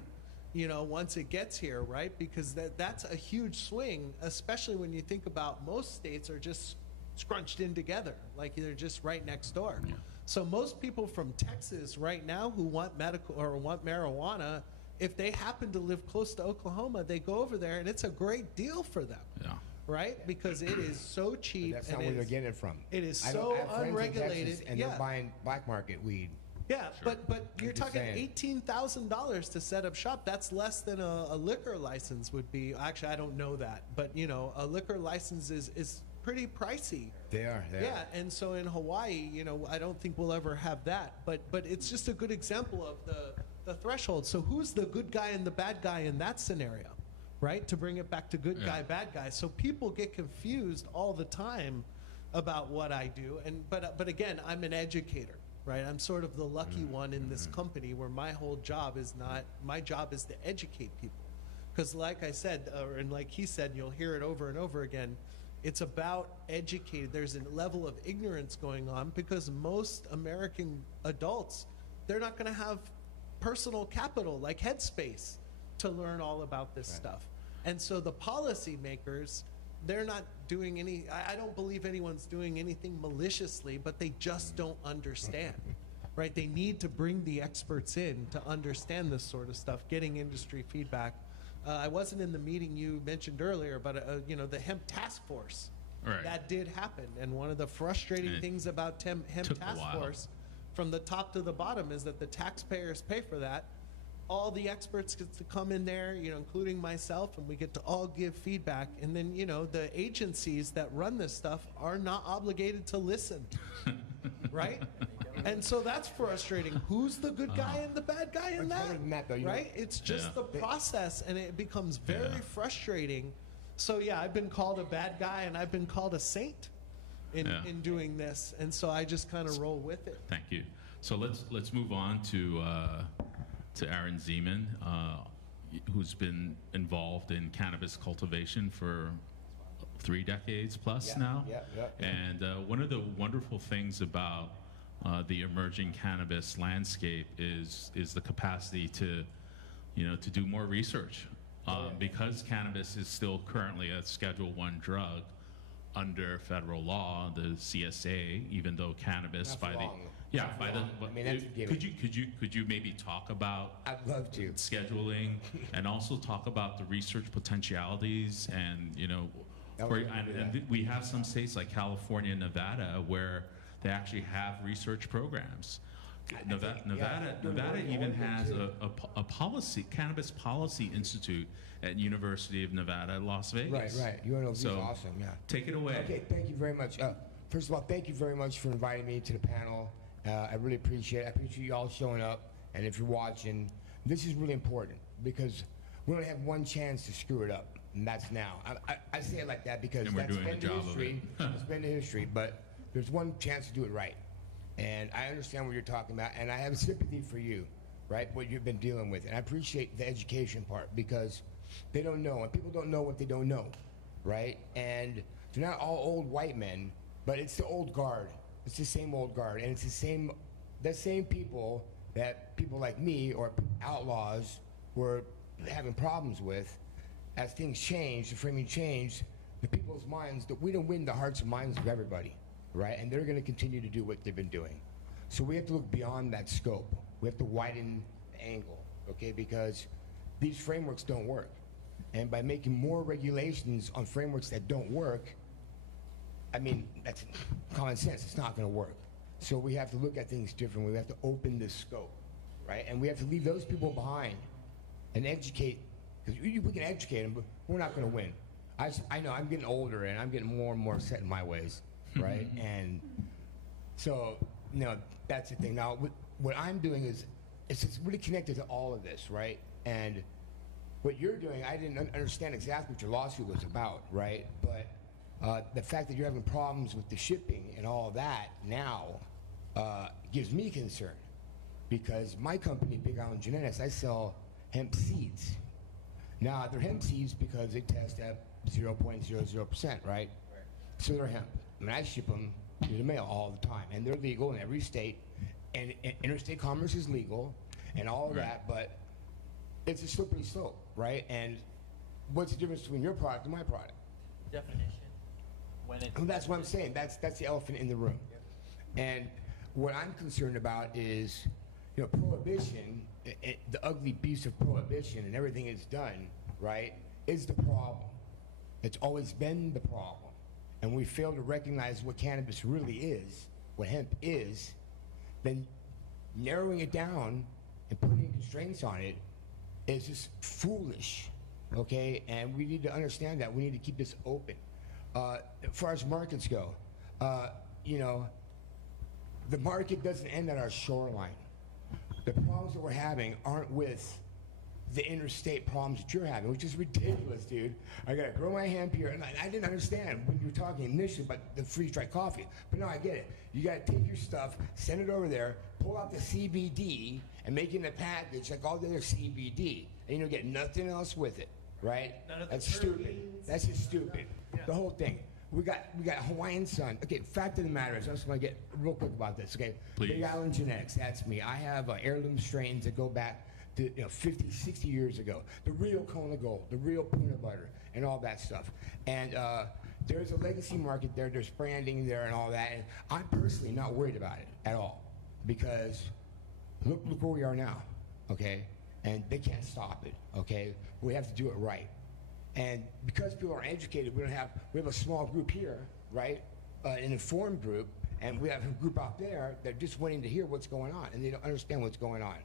once it gets here, right? Because that's a huge swing, especially when you think about most states are just scrunched in together, like they're just right next door. Yeah. So most people from Texas right now who want medical or want marijuana, if they happen to live close to Oklahoma, they go over there, and it's a great deal for them. Yeah. Right? Because it is so cheap. That's and not where they're getting it from. It is I so have friends in unregulated. Texas, and Yeah. they're buying black market weed. Yeah, Sure. but you're just talking saying. $18,000 to set up shop. That's less than a liquor license would be. Actually, I don't know that, but a liquor license is pretty pricey. They are. Yeah, and so in Hawaii, you know, I don't think we'll ever have that. But it's just a good example of the threshold. So who's the good guy and the bad guy in that scenario, right? To bring it back to good guy, bad guy. So people get confused all the time about what I do. And but again, I'm an educator, right? I'm sort of the lucky one in this company where my whole job is not, my job is to educate people. Because like I said, and like he said, and you'll hear it over and over again, it's about educated. There's a level of ignorance going on because most American adults, they're not going to have personal capital like headspace to learn all about this stuff. And so the policymakers, they're not doing any, I don't believe anyone's doing anything maliciously, but they just don't understand, right? They need to bring the experts in to understand this sort of stuff, getting industry feedback. I wasn't in the meeting you mentioned earlier, but you know, the hemp task force, that did happen. And one of the frustrating things about hemp task force, from the top to the bottom, is that the taxpayers pay for that. All the experts get to come in there, you know, including myself, and we get to all give feedback. And then, you know, the agencies that run this stuff are not obligated to listen, right? And so that's frustrating. Who's the good guy and the bad guy in that, right? It's just the process, and it becomes very frustrating. So yeah, I've been called a bad guy, and I've been called a saint in doing this, and so I just kind of roll with it. Thank you. So let's move on to Aaron Zeeman, who's been involved in cannabis cultivation for 3 decades plus now. And one of the wonderful things about the emerging cannabis landscape is the capacity to, you know, to do more research, because cannabis is still currently a Schedule I drug under federal law, the CSA, even though cannabis by the could you maybe talk about, I'd love to, scheduling and also talk about the research potentialities, and you know, and we have some states like California and Nevada where they actually have research programs. Nevada even has a policy, cannabis policy institute at University of Nevada, Las Vegas. Right. UNLV is awesome. Yeah. Take it away. Okay. Thank you very much. First of all, thank you very much for inviting me to the panel. I really appreciate it. I appreciate you all showing up. And if you're watching, this is really important because we only have one chance to screw it up, and that's now. I say it like that because that's been the history. It's been the history, but there's one chance to do it right. And I understand what you're talking about, and I have sympathy for you, right, what you've been dealing with. And I appreciate the education part because they don't know, and people don't know what they don't know, right? And they're not all old white men, but it's the old guard. It's the same old guard, and it's the same people that people like me or outlaws were having problems with. As things change, the framing changed, the people's minds, that we don't win the hearts and minds of everybody, right? And they're going to continue to do what they've been doing. So we have to look beyond that scope. We have to widen the angle, okay? Because these frameworks don't work. And by making more regulations on frameworks that don't work, I mean, that's common sense. It's not going to work. So we have to look at things differently. We have to open the scope, right? And we have to leave those people behind and educate, because we can educate them, but we're not going to win. I know I'm getting older, and I'm getting more and more set in my ways, right? And so, you know, that's the thing. Now, what I'm doing is, it's really connected to all of this, right? And what you're doing, I didn't understand exactly what your lawsuit was about, right? But the fact that you're having problems with the shipping and all of that now gives me concern, because my company, Big Island Genetics, I sell hemp seeds. Now, they're hemp seeds because they test at 0.00%, right? So they're hemp. I mean, I ship them through the mail all the time, and they're legal in every state, and interstate commerce is legal, and all of that, but it's a slippery slope, right? And what's the difference between your product and my product? Definition. Well, that's what I'm saying. That's the elephant in the room. And what I'm concerned about is, you know, prohibition, the ugly beast of prohibition and everything it's done, right, is the problem. It's always been the problem. And we fail to recognize what cannabis really is, what hemp is, then narrowing it down and putting constraints on it is just foolish, okay? And we need to understand that. We need to keep this open. as far as markets go, you know, the market doesn't end at our shoreline. The problems that we're having aren't with the interstate problems that you're having, which is ridiculous, dude. I gotta grow my hemp here, and I didn't understand when you were talking initially about the freeze-dried coffee, but now I get it. You gotta take your stuff, send it over there, pull out the CBD, and make it in a package like all the other CBD, and you don't get nothing else with it, right? That's stupid. That's just stupid. Yeah. The whole thing. We got Hawaiian Sun. Okay, fact of the matter is, I just want to get real quick about this. Okay, Please. Big Island Genetics. That's me. I have heirloom strains that go back to 50, 60 years ago. The real Kona Gold, the real peanut butter, and all that stuff. And there's a legacy market there. There's branding there and all that. And I'm personally not worried about it at all because look where we are now. Okay, and they can't stop it. Okay, we have to do it right. And because people are educated, we have a small group here, right? An informed group, and we have a group out there that are just waiting to hear what's going on, and they don't understand what's going on.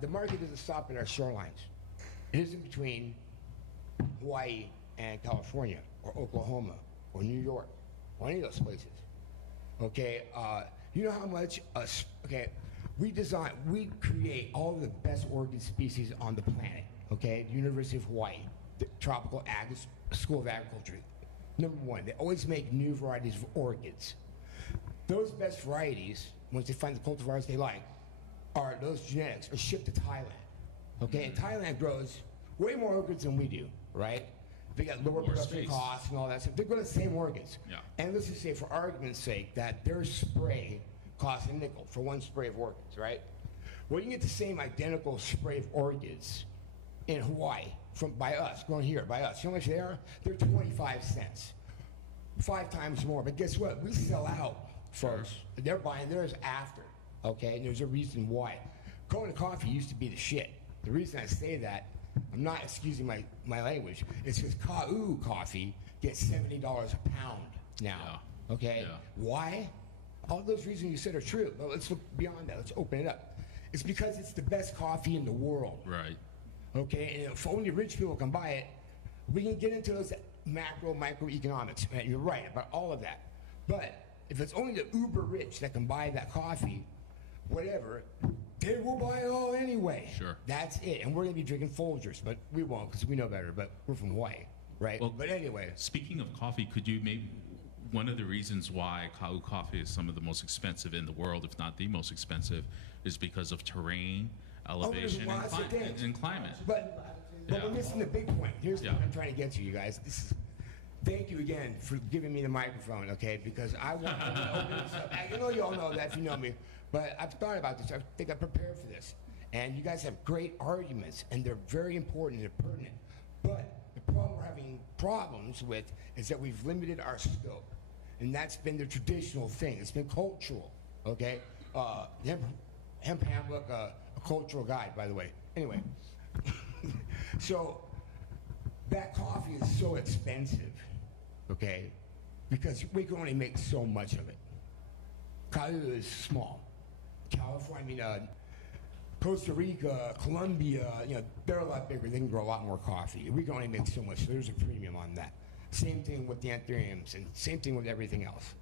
The market doesn't stop at our shorelines. It isn't between Hawaii and California, or Oklahoma, or New York, or any of those places. Okay, you know how much? We create all the best orchid species on the planet. Okay, the University of Hawaii. The Tropical School of Agriculture. Number one, they always make new varieties of orchids. Those best varieties, once they find the cultivars they like, those genetics are shipped to Thailand. Okay, and Thailand grows way more orchids than we do, right? They got lower production costs and all that stuff. They're growing the same orchids. Yeah. And let's just say, for argument's sake, that their spray costs a nickel for one spray of orchids, right? Well, you can get the same identical spray of orchids in Hawaii by us. You know how much they are? They're 25 cents. 5 times more. But guess what? We sell out, folks. They're buying theirs after. Okay? And there's a reason why. Kona coffee used to be the shit. The reason I say that, I'm not excusing my language, it's because Ka'u coffee gets $70 a pound now. Yeah. Okay? Yeah. Why? All those reasons you said are true. But let's look beyond that. Let's open it up. It's because it's the best coffee in the world. Right. Okay, and if only rich people can buy it, we can get into those microeconomics. And you're right about all of that. But if it's only the uber rich that can buy that coffee, whatever, they will buy it all anyway. Sure. That's it. And we're going to be drinking Folgers, but we won't because we know better. But we're from Hawaii, right? Well, but anyway. Speaking of coffee, could you maybe, one of the reasons why Ka'u coffee is some of the most expensive in the world, if not the most expensive, is because of terrain, elevation, and climate. But we're missing the big point. Here's what I'm trying to get to, you guys. Thank you again for giving me the microphone, okay? Because I want to open this up. I know you all know that if you know me, but I've thought about this. I think I'm prepared for this. And you guys have great arguments, and they're very important and they're pertinent. But the problem we're having problems with is that we've limited our scope. And that's been the traditional thing. It's been cultural, okay? Hemp Handbook, a cultural guide, by the way. Anyway, so that coffee is so expensive, okay, because we can only make so much of it. Ka'u is small. California, Costa Rica, Colombia, they're a lot bigger. They can grow a lot more coffee. We can only make so much, so there's a premium on that. Same thing with the anthuriums, and same thing with everything else.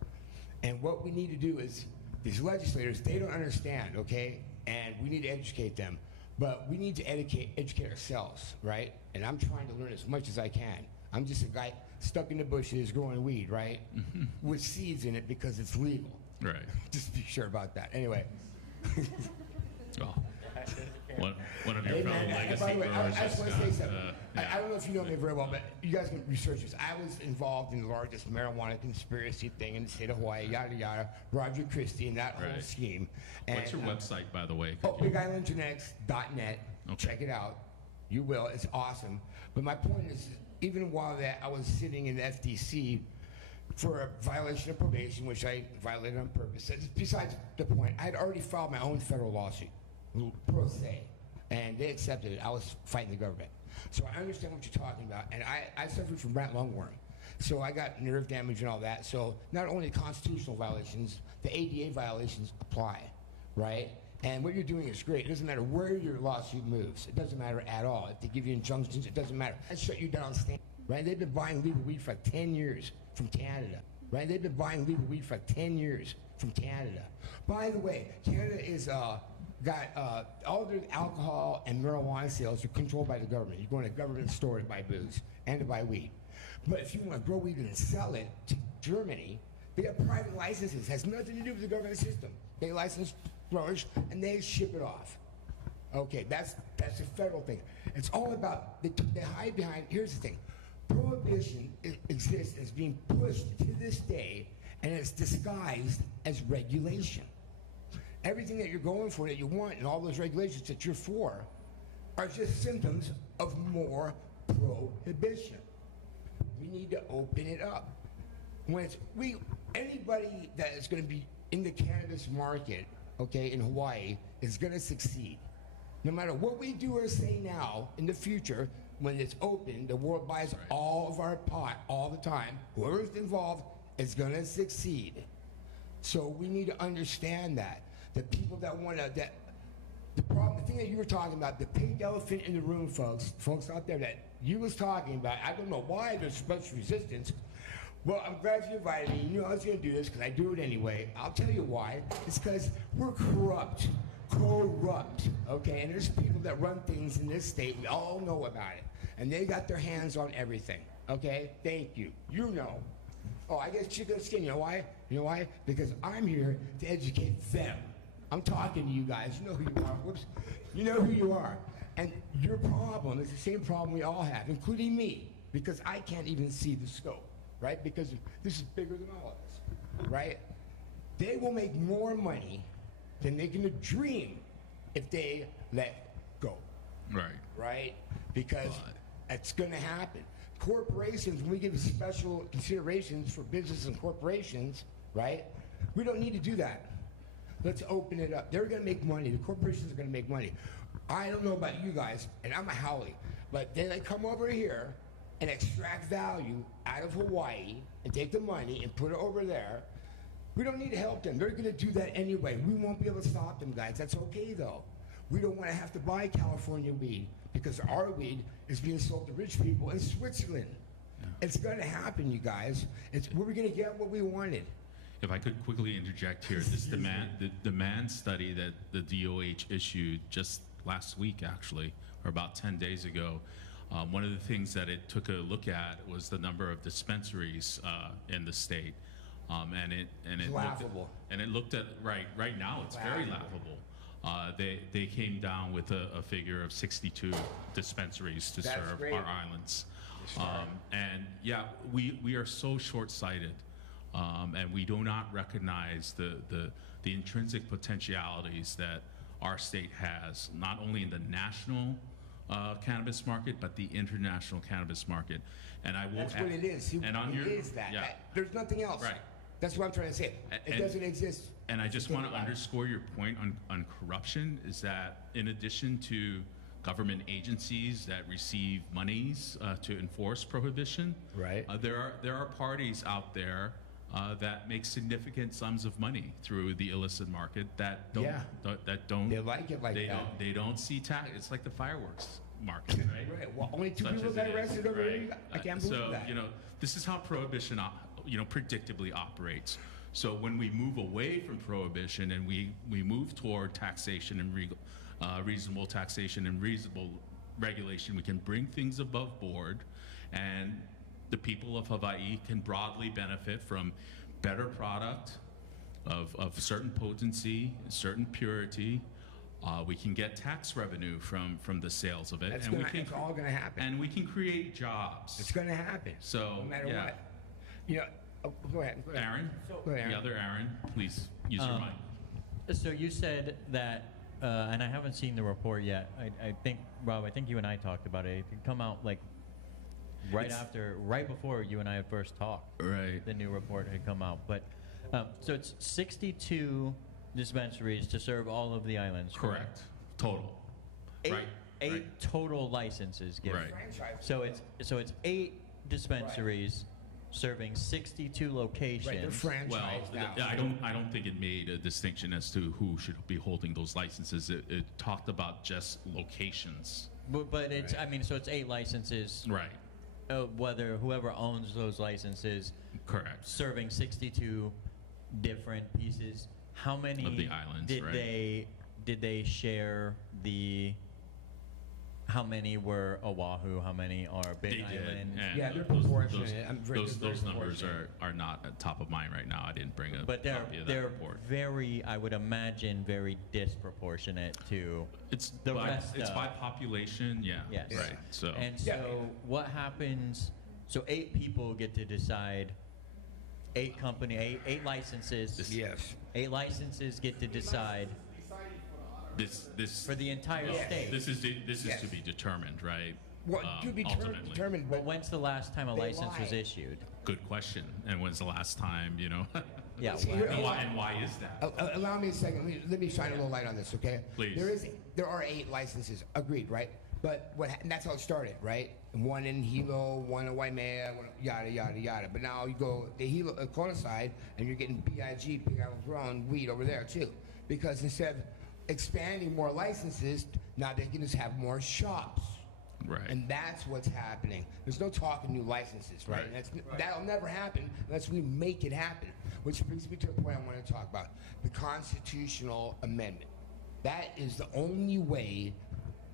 And what we need to do is, these legislators, they don't understand, okay? And we need to educate them. But we need to educate ourselves, right? And I'm trying to learn as much as I can. I'm just a guy stuck in the bushes growing weed, right? With seeds in it because it's legal. Right. Just be sure about that. Anyway. Well, one of your fellow legacy by the way, growers. I just want to say something. I don't know if you know me very well, but you guys can research this. I was involved in the largest marijuana conspiracy thing in the state of Hawaii, yada, yada, Roger Christie and that whole scheme. And, what's your website, by the way? BigIslandGenetics.net. Okay. Check it out. You will. It's awesome. But my point is, even while that I was sitting in the FTC for a violation of probation, which I violated on purpose. Besides the point, I had already filed my own federal lawsuit, pro se, and they accepted it. I was fighting the government. So I understand what you're talking about, and I suffered from rat lungworm. So I got nerve damage and all that. So not only constitutional violations, the ADA violations apply, right? And what you're doing is great. It doesn't matter where your lawsuit moves. It doesn't matter at all. If they give you injunctions, it doesn't matter. I shut you down. right? They've been buying legal weed for 10 years from Canada, right? They've been buying legal weed for 10 years from Canada. By the way, Canada is got all their alcohol and marijuana sales are controlled by the government. You go in a government store to buy booze and to buy weed. But if you want to grow weed and sell it to Germany, they have private licenses. It has nothing to do with the government system. They license growers and they ship it off. Okay, that's a federal thing. It's all about, they hide behind, here's the thing. Prohibition exists as being pushed to this day, and it's disguised as regulation. Everything that you're going for, that you want, and all those regulations that you're for, are just symptoms of more prohibition. We need to open it up. When anybody that is going to be in the cannabis market, okay, in Hawaii, is going to succeed. No matter what we do or say now, in the future, when it's open, the world buys all of our pot all the time. Whoever's involved is going to succeed. So we need to understand that. The people that want to, the thing that you were talking about, the pink elephant in the room, folks out there that you was talking about, I don't know why there's so much resistance. Well, I'm glad you invited me. You knew I was going to do this because I do it anyway. I'll tell you why. It's because we're corrupt, okay? And there's people that run things in this state. We all know about it. And they got their hands on everything, okay? Thank you. You know. Oh, I get chicken skin. You know why? You know why? Because I'm here to educate them. I'm talking to you guys. You know who you are. Whoops. You know who you are. And your problem is the same problem we all have, including me, because I can't even see the scope, right? Because this is bigger than all of us, right? They will make more money than they can dream if they let go. Right. Right? Because it's going to happen. Corporations, when we give special considerations for business and corporations, right? We don't need to do that. Let's open it up. They're going to make money. The corporations are going to make money. I don't know about you guys, and I'm a haole, but then they come over here and extract value out of Hawaii and take the money and put it over there. We don't need to help them. They're going to do that anyway. We won't be able to stop them, guys. That's okay, though. We don't want to have to buy California weed because our weed is being sold to rich people in Switzerland. Yeah. It's going to happen, you guys. We're going to get what we wanted. If I could quickly interject here, the demand study that the DOH issued just last week, actually, or about 10 days ago, one of the things that it took a look at was the number of dispensaries in the state. And it laughable. Looked at right now it's very laughable. They came down with a figure of 62 dispensaries to serve our islands. And yeah, we are so short-sighted, and we do not recognize the intrinsic potentialities that our state has, not only in the national cannabis market, but the international cannabis market. And I will. That's what it is. It is that. Yeah. There's nothing else. Right. That's what I'm trying to say. It doesn't exist. And I just want to underscore your point on corruption, is that in addition to government agencies that receive monies to enforce prohibition, right? There are parties out there that make significant sums of money through the illicit market that don't They like it like that. They don't see tax. It's like the fireworks market, right? Right. Well, only 2 people got arrested over here. I can't believe that. So this is how prohibition predictably operates. So when we move away from prohibition and we move toward taxation and reasonable taxation and reasonable regulation, we can bring things above board, and the people of Hawaii can broadly benefit from better product of certain potency, certain purity. We can get tax revenue from the sales of it. It's all going to happen. And we can create jobs. It's going to happen. So, no matter what. Go ahead. Aaron, the other Aaron, please use your mic. So you said that, and I haven't seen the report yet. I think, Rob, you and I talked about it. It could come out like right before you and I had first talked. Right. The new report had come out. But so it's 62 dispensaries to serve all of the islands. Correct. Total. Eight total licenses given. Right. So it's 8 dispensaries serving 62 locations. Right, they're franchised now. I don't think it made a distinction as to who should be holding those licenses. It talked about just locations. But it's so it's 8 licenses. Right. whether whoever owns those licenses, Correct. serving 62 different pieces, how many Of the islands, did right? they share the? How many were Oahu? How many are Big They did, Island? and Yeah, they're those- proportionate. Those They're numbers proportionate. are not at top of mind right now. I didn't bring a But copy of that they're report. very, I would imagine, very disproportionate to It's the by, rest it's of- by population, yeah. Yes. Right. So And Yeah. so what happens? So 8 people get to decide. 8 licenses. Yes. 8 licenses get to decide this for the entire Yes. state. this is Yes. to be determined, right? What to be ultimately. determined, But but when's the last time a They license was lie. issued? Good question. And when's the last time, Yeah. See, well, here- and why is that? allow me a second. Let me shine a little light on this, okay? Please. There are 8 licenses, agreed, right? But and that's how it started, right? One in Hilo, one in Waimea, one, yada yada yada. But now you go the Hilo Kona side, and you're getting BIG, Big Island Grown weed over there too, because instead of expanding more licenses, now they can just have more shops. Right. And that's what's happening. There's no talk of new licenses, right? Right. That'll never happen unless we make it happen. Which brings me to the point I want to talk about: the constitutional amendment. That is the only way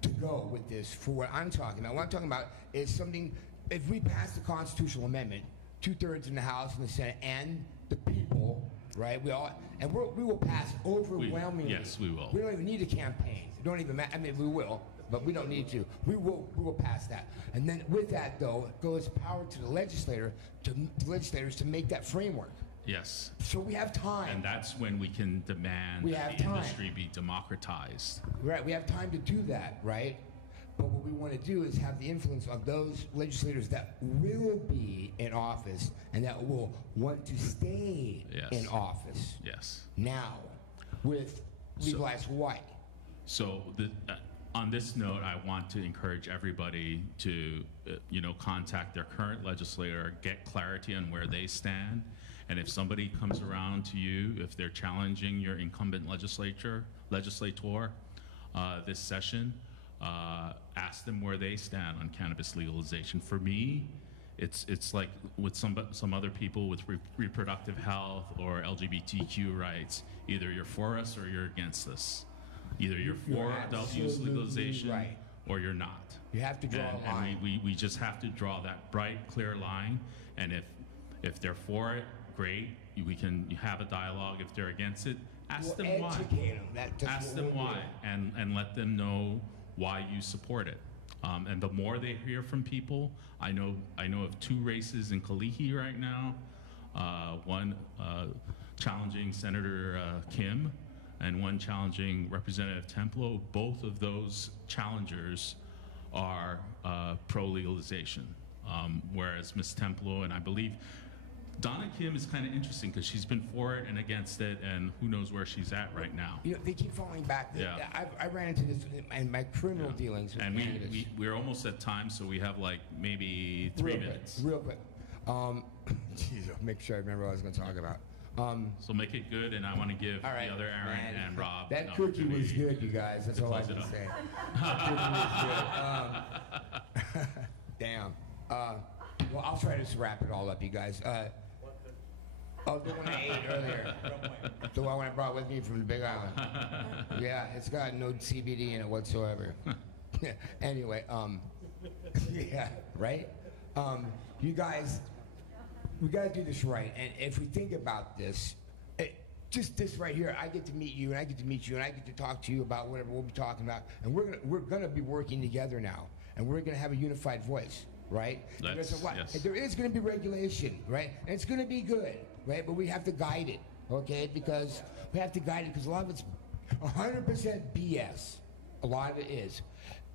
to go with this for what I'm talking about. What I'm talking about is something, if we pass the constitutional amendment, 2/3 in the House and the Senate and the people, right? We will pass overwhelmingly. Yes, we will. We don't even need a campaign. It don't even matter. I mean, we will, but we don't need to. We will pass that. And then with that, though, it goes power to the legislators to make that framework. Yes. So we have time. And that's when we can demand We that have the time. industry be democratized. Right, we have time to do that, right? But what we want to do is have the influence of those legislators that will be in office and that will want to stay Yes. in office Yes. now with legalized Hawaii. So on this note, I want to encourage everybody to, contact their current legislator, get clarity on where they stand. And if somebody comes around to you, if they're challenging your incumbent legislator this session, ask them where they stand on cannabis legalization. For me, it's like with some other people with reproductive health or LGBTQ rights. Either you're for us or you're against us. Either you're for adult use absolutely legalization right. or you're not. You have to draw a line. And we just have to draw that bright, clear line. And if they're for it, great. We can have a dialogue. If they're against it, ask them why. Educate them. Ask them why, and let them know why you support it. And the more they hear from people, I know of 2 races in Kalihi right now. One challenging Senator Kim, and one challenging Representative Templo. Both of those challengers are pro-legalization, whereas Ms. Templo and I believe Donna Kim is kind of interesting because she's been for it and against it, and who knows where she's at right now. They keep falling back. Yeah. I ran into this in my criminal dealings with And cannabis. we're almost at time, so we have like maybe 3 minutes. Real quick. Geez, I'll make sure I remember what I was going to talk about. So make it good, and I want to give All right, the other Aaron man. and Rob That an cookie was opportunity. good, you guys. That's all I close can it up. say. That cookie was good. Damn. Well, I'll try to just wrap it all up, you guys. The one I ate earlier. The one I brought with me from the Big Island. Yeah, it's got no CBD in it whatsoever. Anyway, yeah, right? You guys, we got to do this right. And if we think about this, just this right here, I get to meet you, and I get to meet you, and I get to talk to you about whatever we'll be talking about. And we're gonna be working together now, and we're gonna have a unified voice, right? Yes. And there is gonna be regulation, right? And it's gonna be good, right? But we have to guide it, okay? Because we have to guide it because a lot of it's 100% BS. A lot of it is.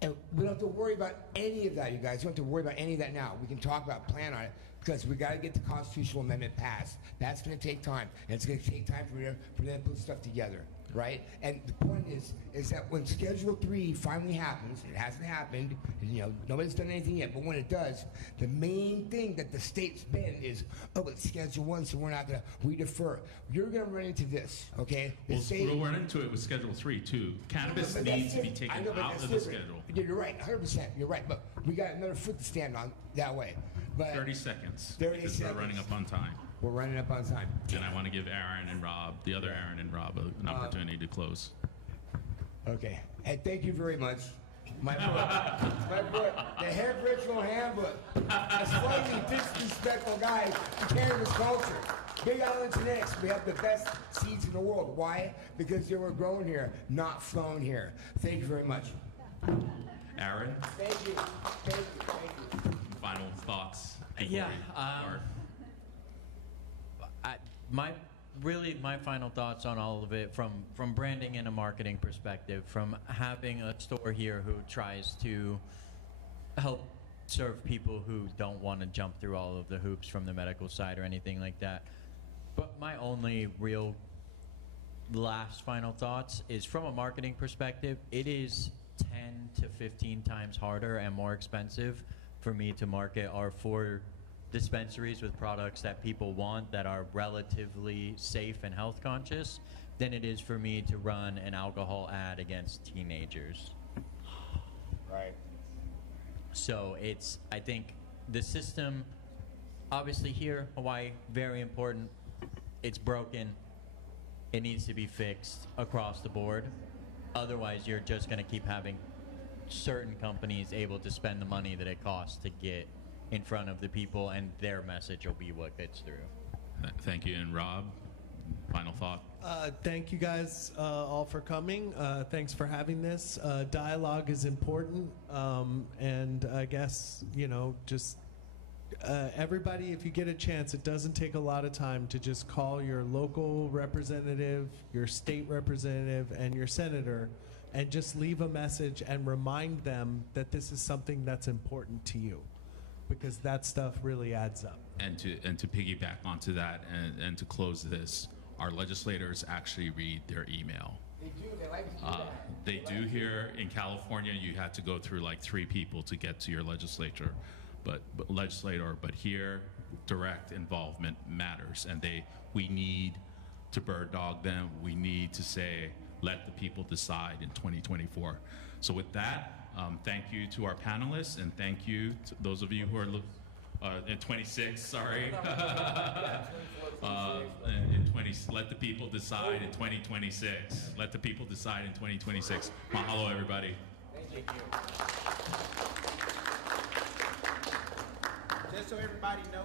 And we don't have to worry about any of that, you guys. We don't have to worry about any of that now. We can talk about, plan on it. because we got to get the constitutional amendment passed. That's going to take time, and it's going to take time for them to put stuff together, right? And the point is that when Schedule 3 finally happens, it hasn't happened, and, you know, nobody's done anything yet, but when it does, the main thing that the state's been is, oh, it's Schedule 1, so we defer. You're going to run into this, okay? Well, we'll run into it with Schedule 3 too. Cannabis needs to be taken out of the schedule. You're right, 100%. You're right, but we got another foot to stand on that way. But 30 seconds. 30 because seconds. we're running up on time. We're running up on time. And I want to give Aaron and Rob, the other Aaron and Rob, an opportunity to close. Okay. And thank you very much. My book, the Hemp Ritual Handbook. A slightly disrespectful guy in cannabis culture. Big Island Genetics, we have the best seeds in the world. Why? Because they were grown here, not flown here. Thank you very much. Aaron, Thank you. Thank you. Thank you. final thoughts before Yeah, we start? my final thoughts on all of it from branding and a marketing perspective, from having a store here who tries to help serve people who don't want to jump through all of the hoops from the medical side or anything like that. But my only real last final thoughts is from a marketing perspective, it is 10 to 15 times harder and more expensive for me to market our 4 dispensaries with products that people want that are relatively safe and health conscious than it is for me to run an alcohol ad against teenagers. Right. So I think the system, obviously here, Hawaii, very important. It's broken. It needs to be fixed across the board. Otherwise, you're just going to keep having certain companies able to spend the money that it costs to get in front of the people, and their message will be what gets through. Thank you. And Rob, final thought? Thank you guys all for coming. Thanks for having this. Dialogue is important, and I guess, you know, just everybody, if you get a chance, it doesn't take a lot of time to just call your local representative, your state representative, and your senator, and just leave a message and remind them that this is something that's important to you, because that stuff really adds up. And to piggyback onto that and to close this, our legislators actually read their email. They do. They like to do that. They do here in California. You had to go through like 3 people to get to your legislator, but here, direct involvement matters, and we need to bird dog them. We need to say, let the people decide in 2024. So with that, thank you to our panelists, and thank you to those of you who are in 26. Sorry. In 20, let the people decide in 2026. Let the people decide in 2026. Mahalo, everybody. Thank you. Just so everybody knows,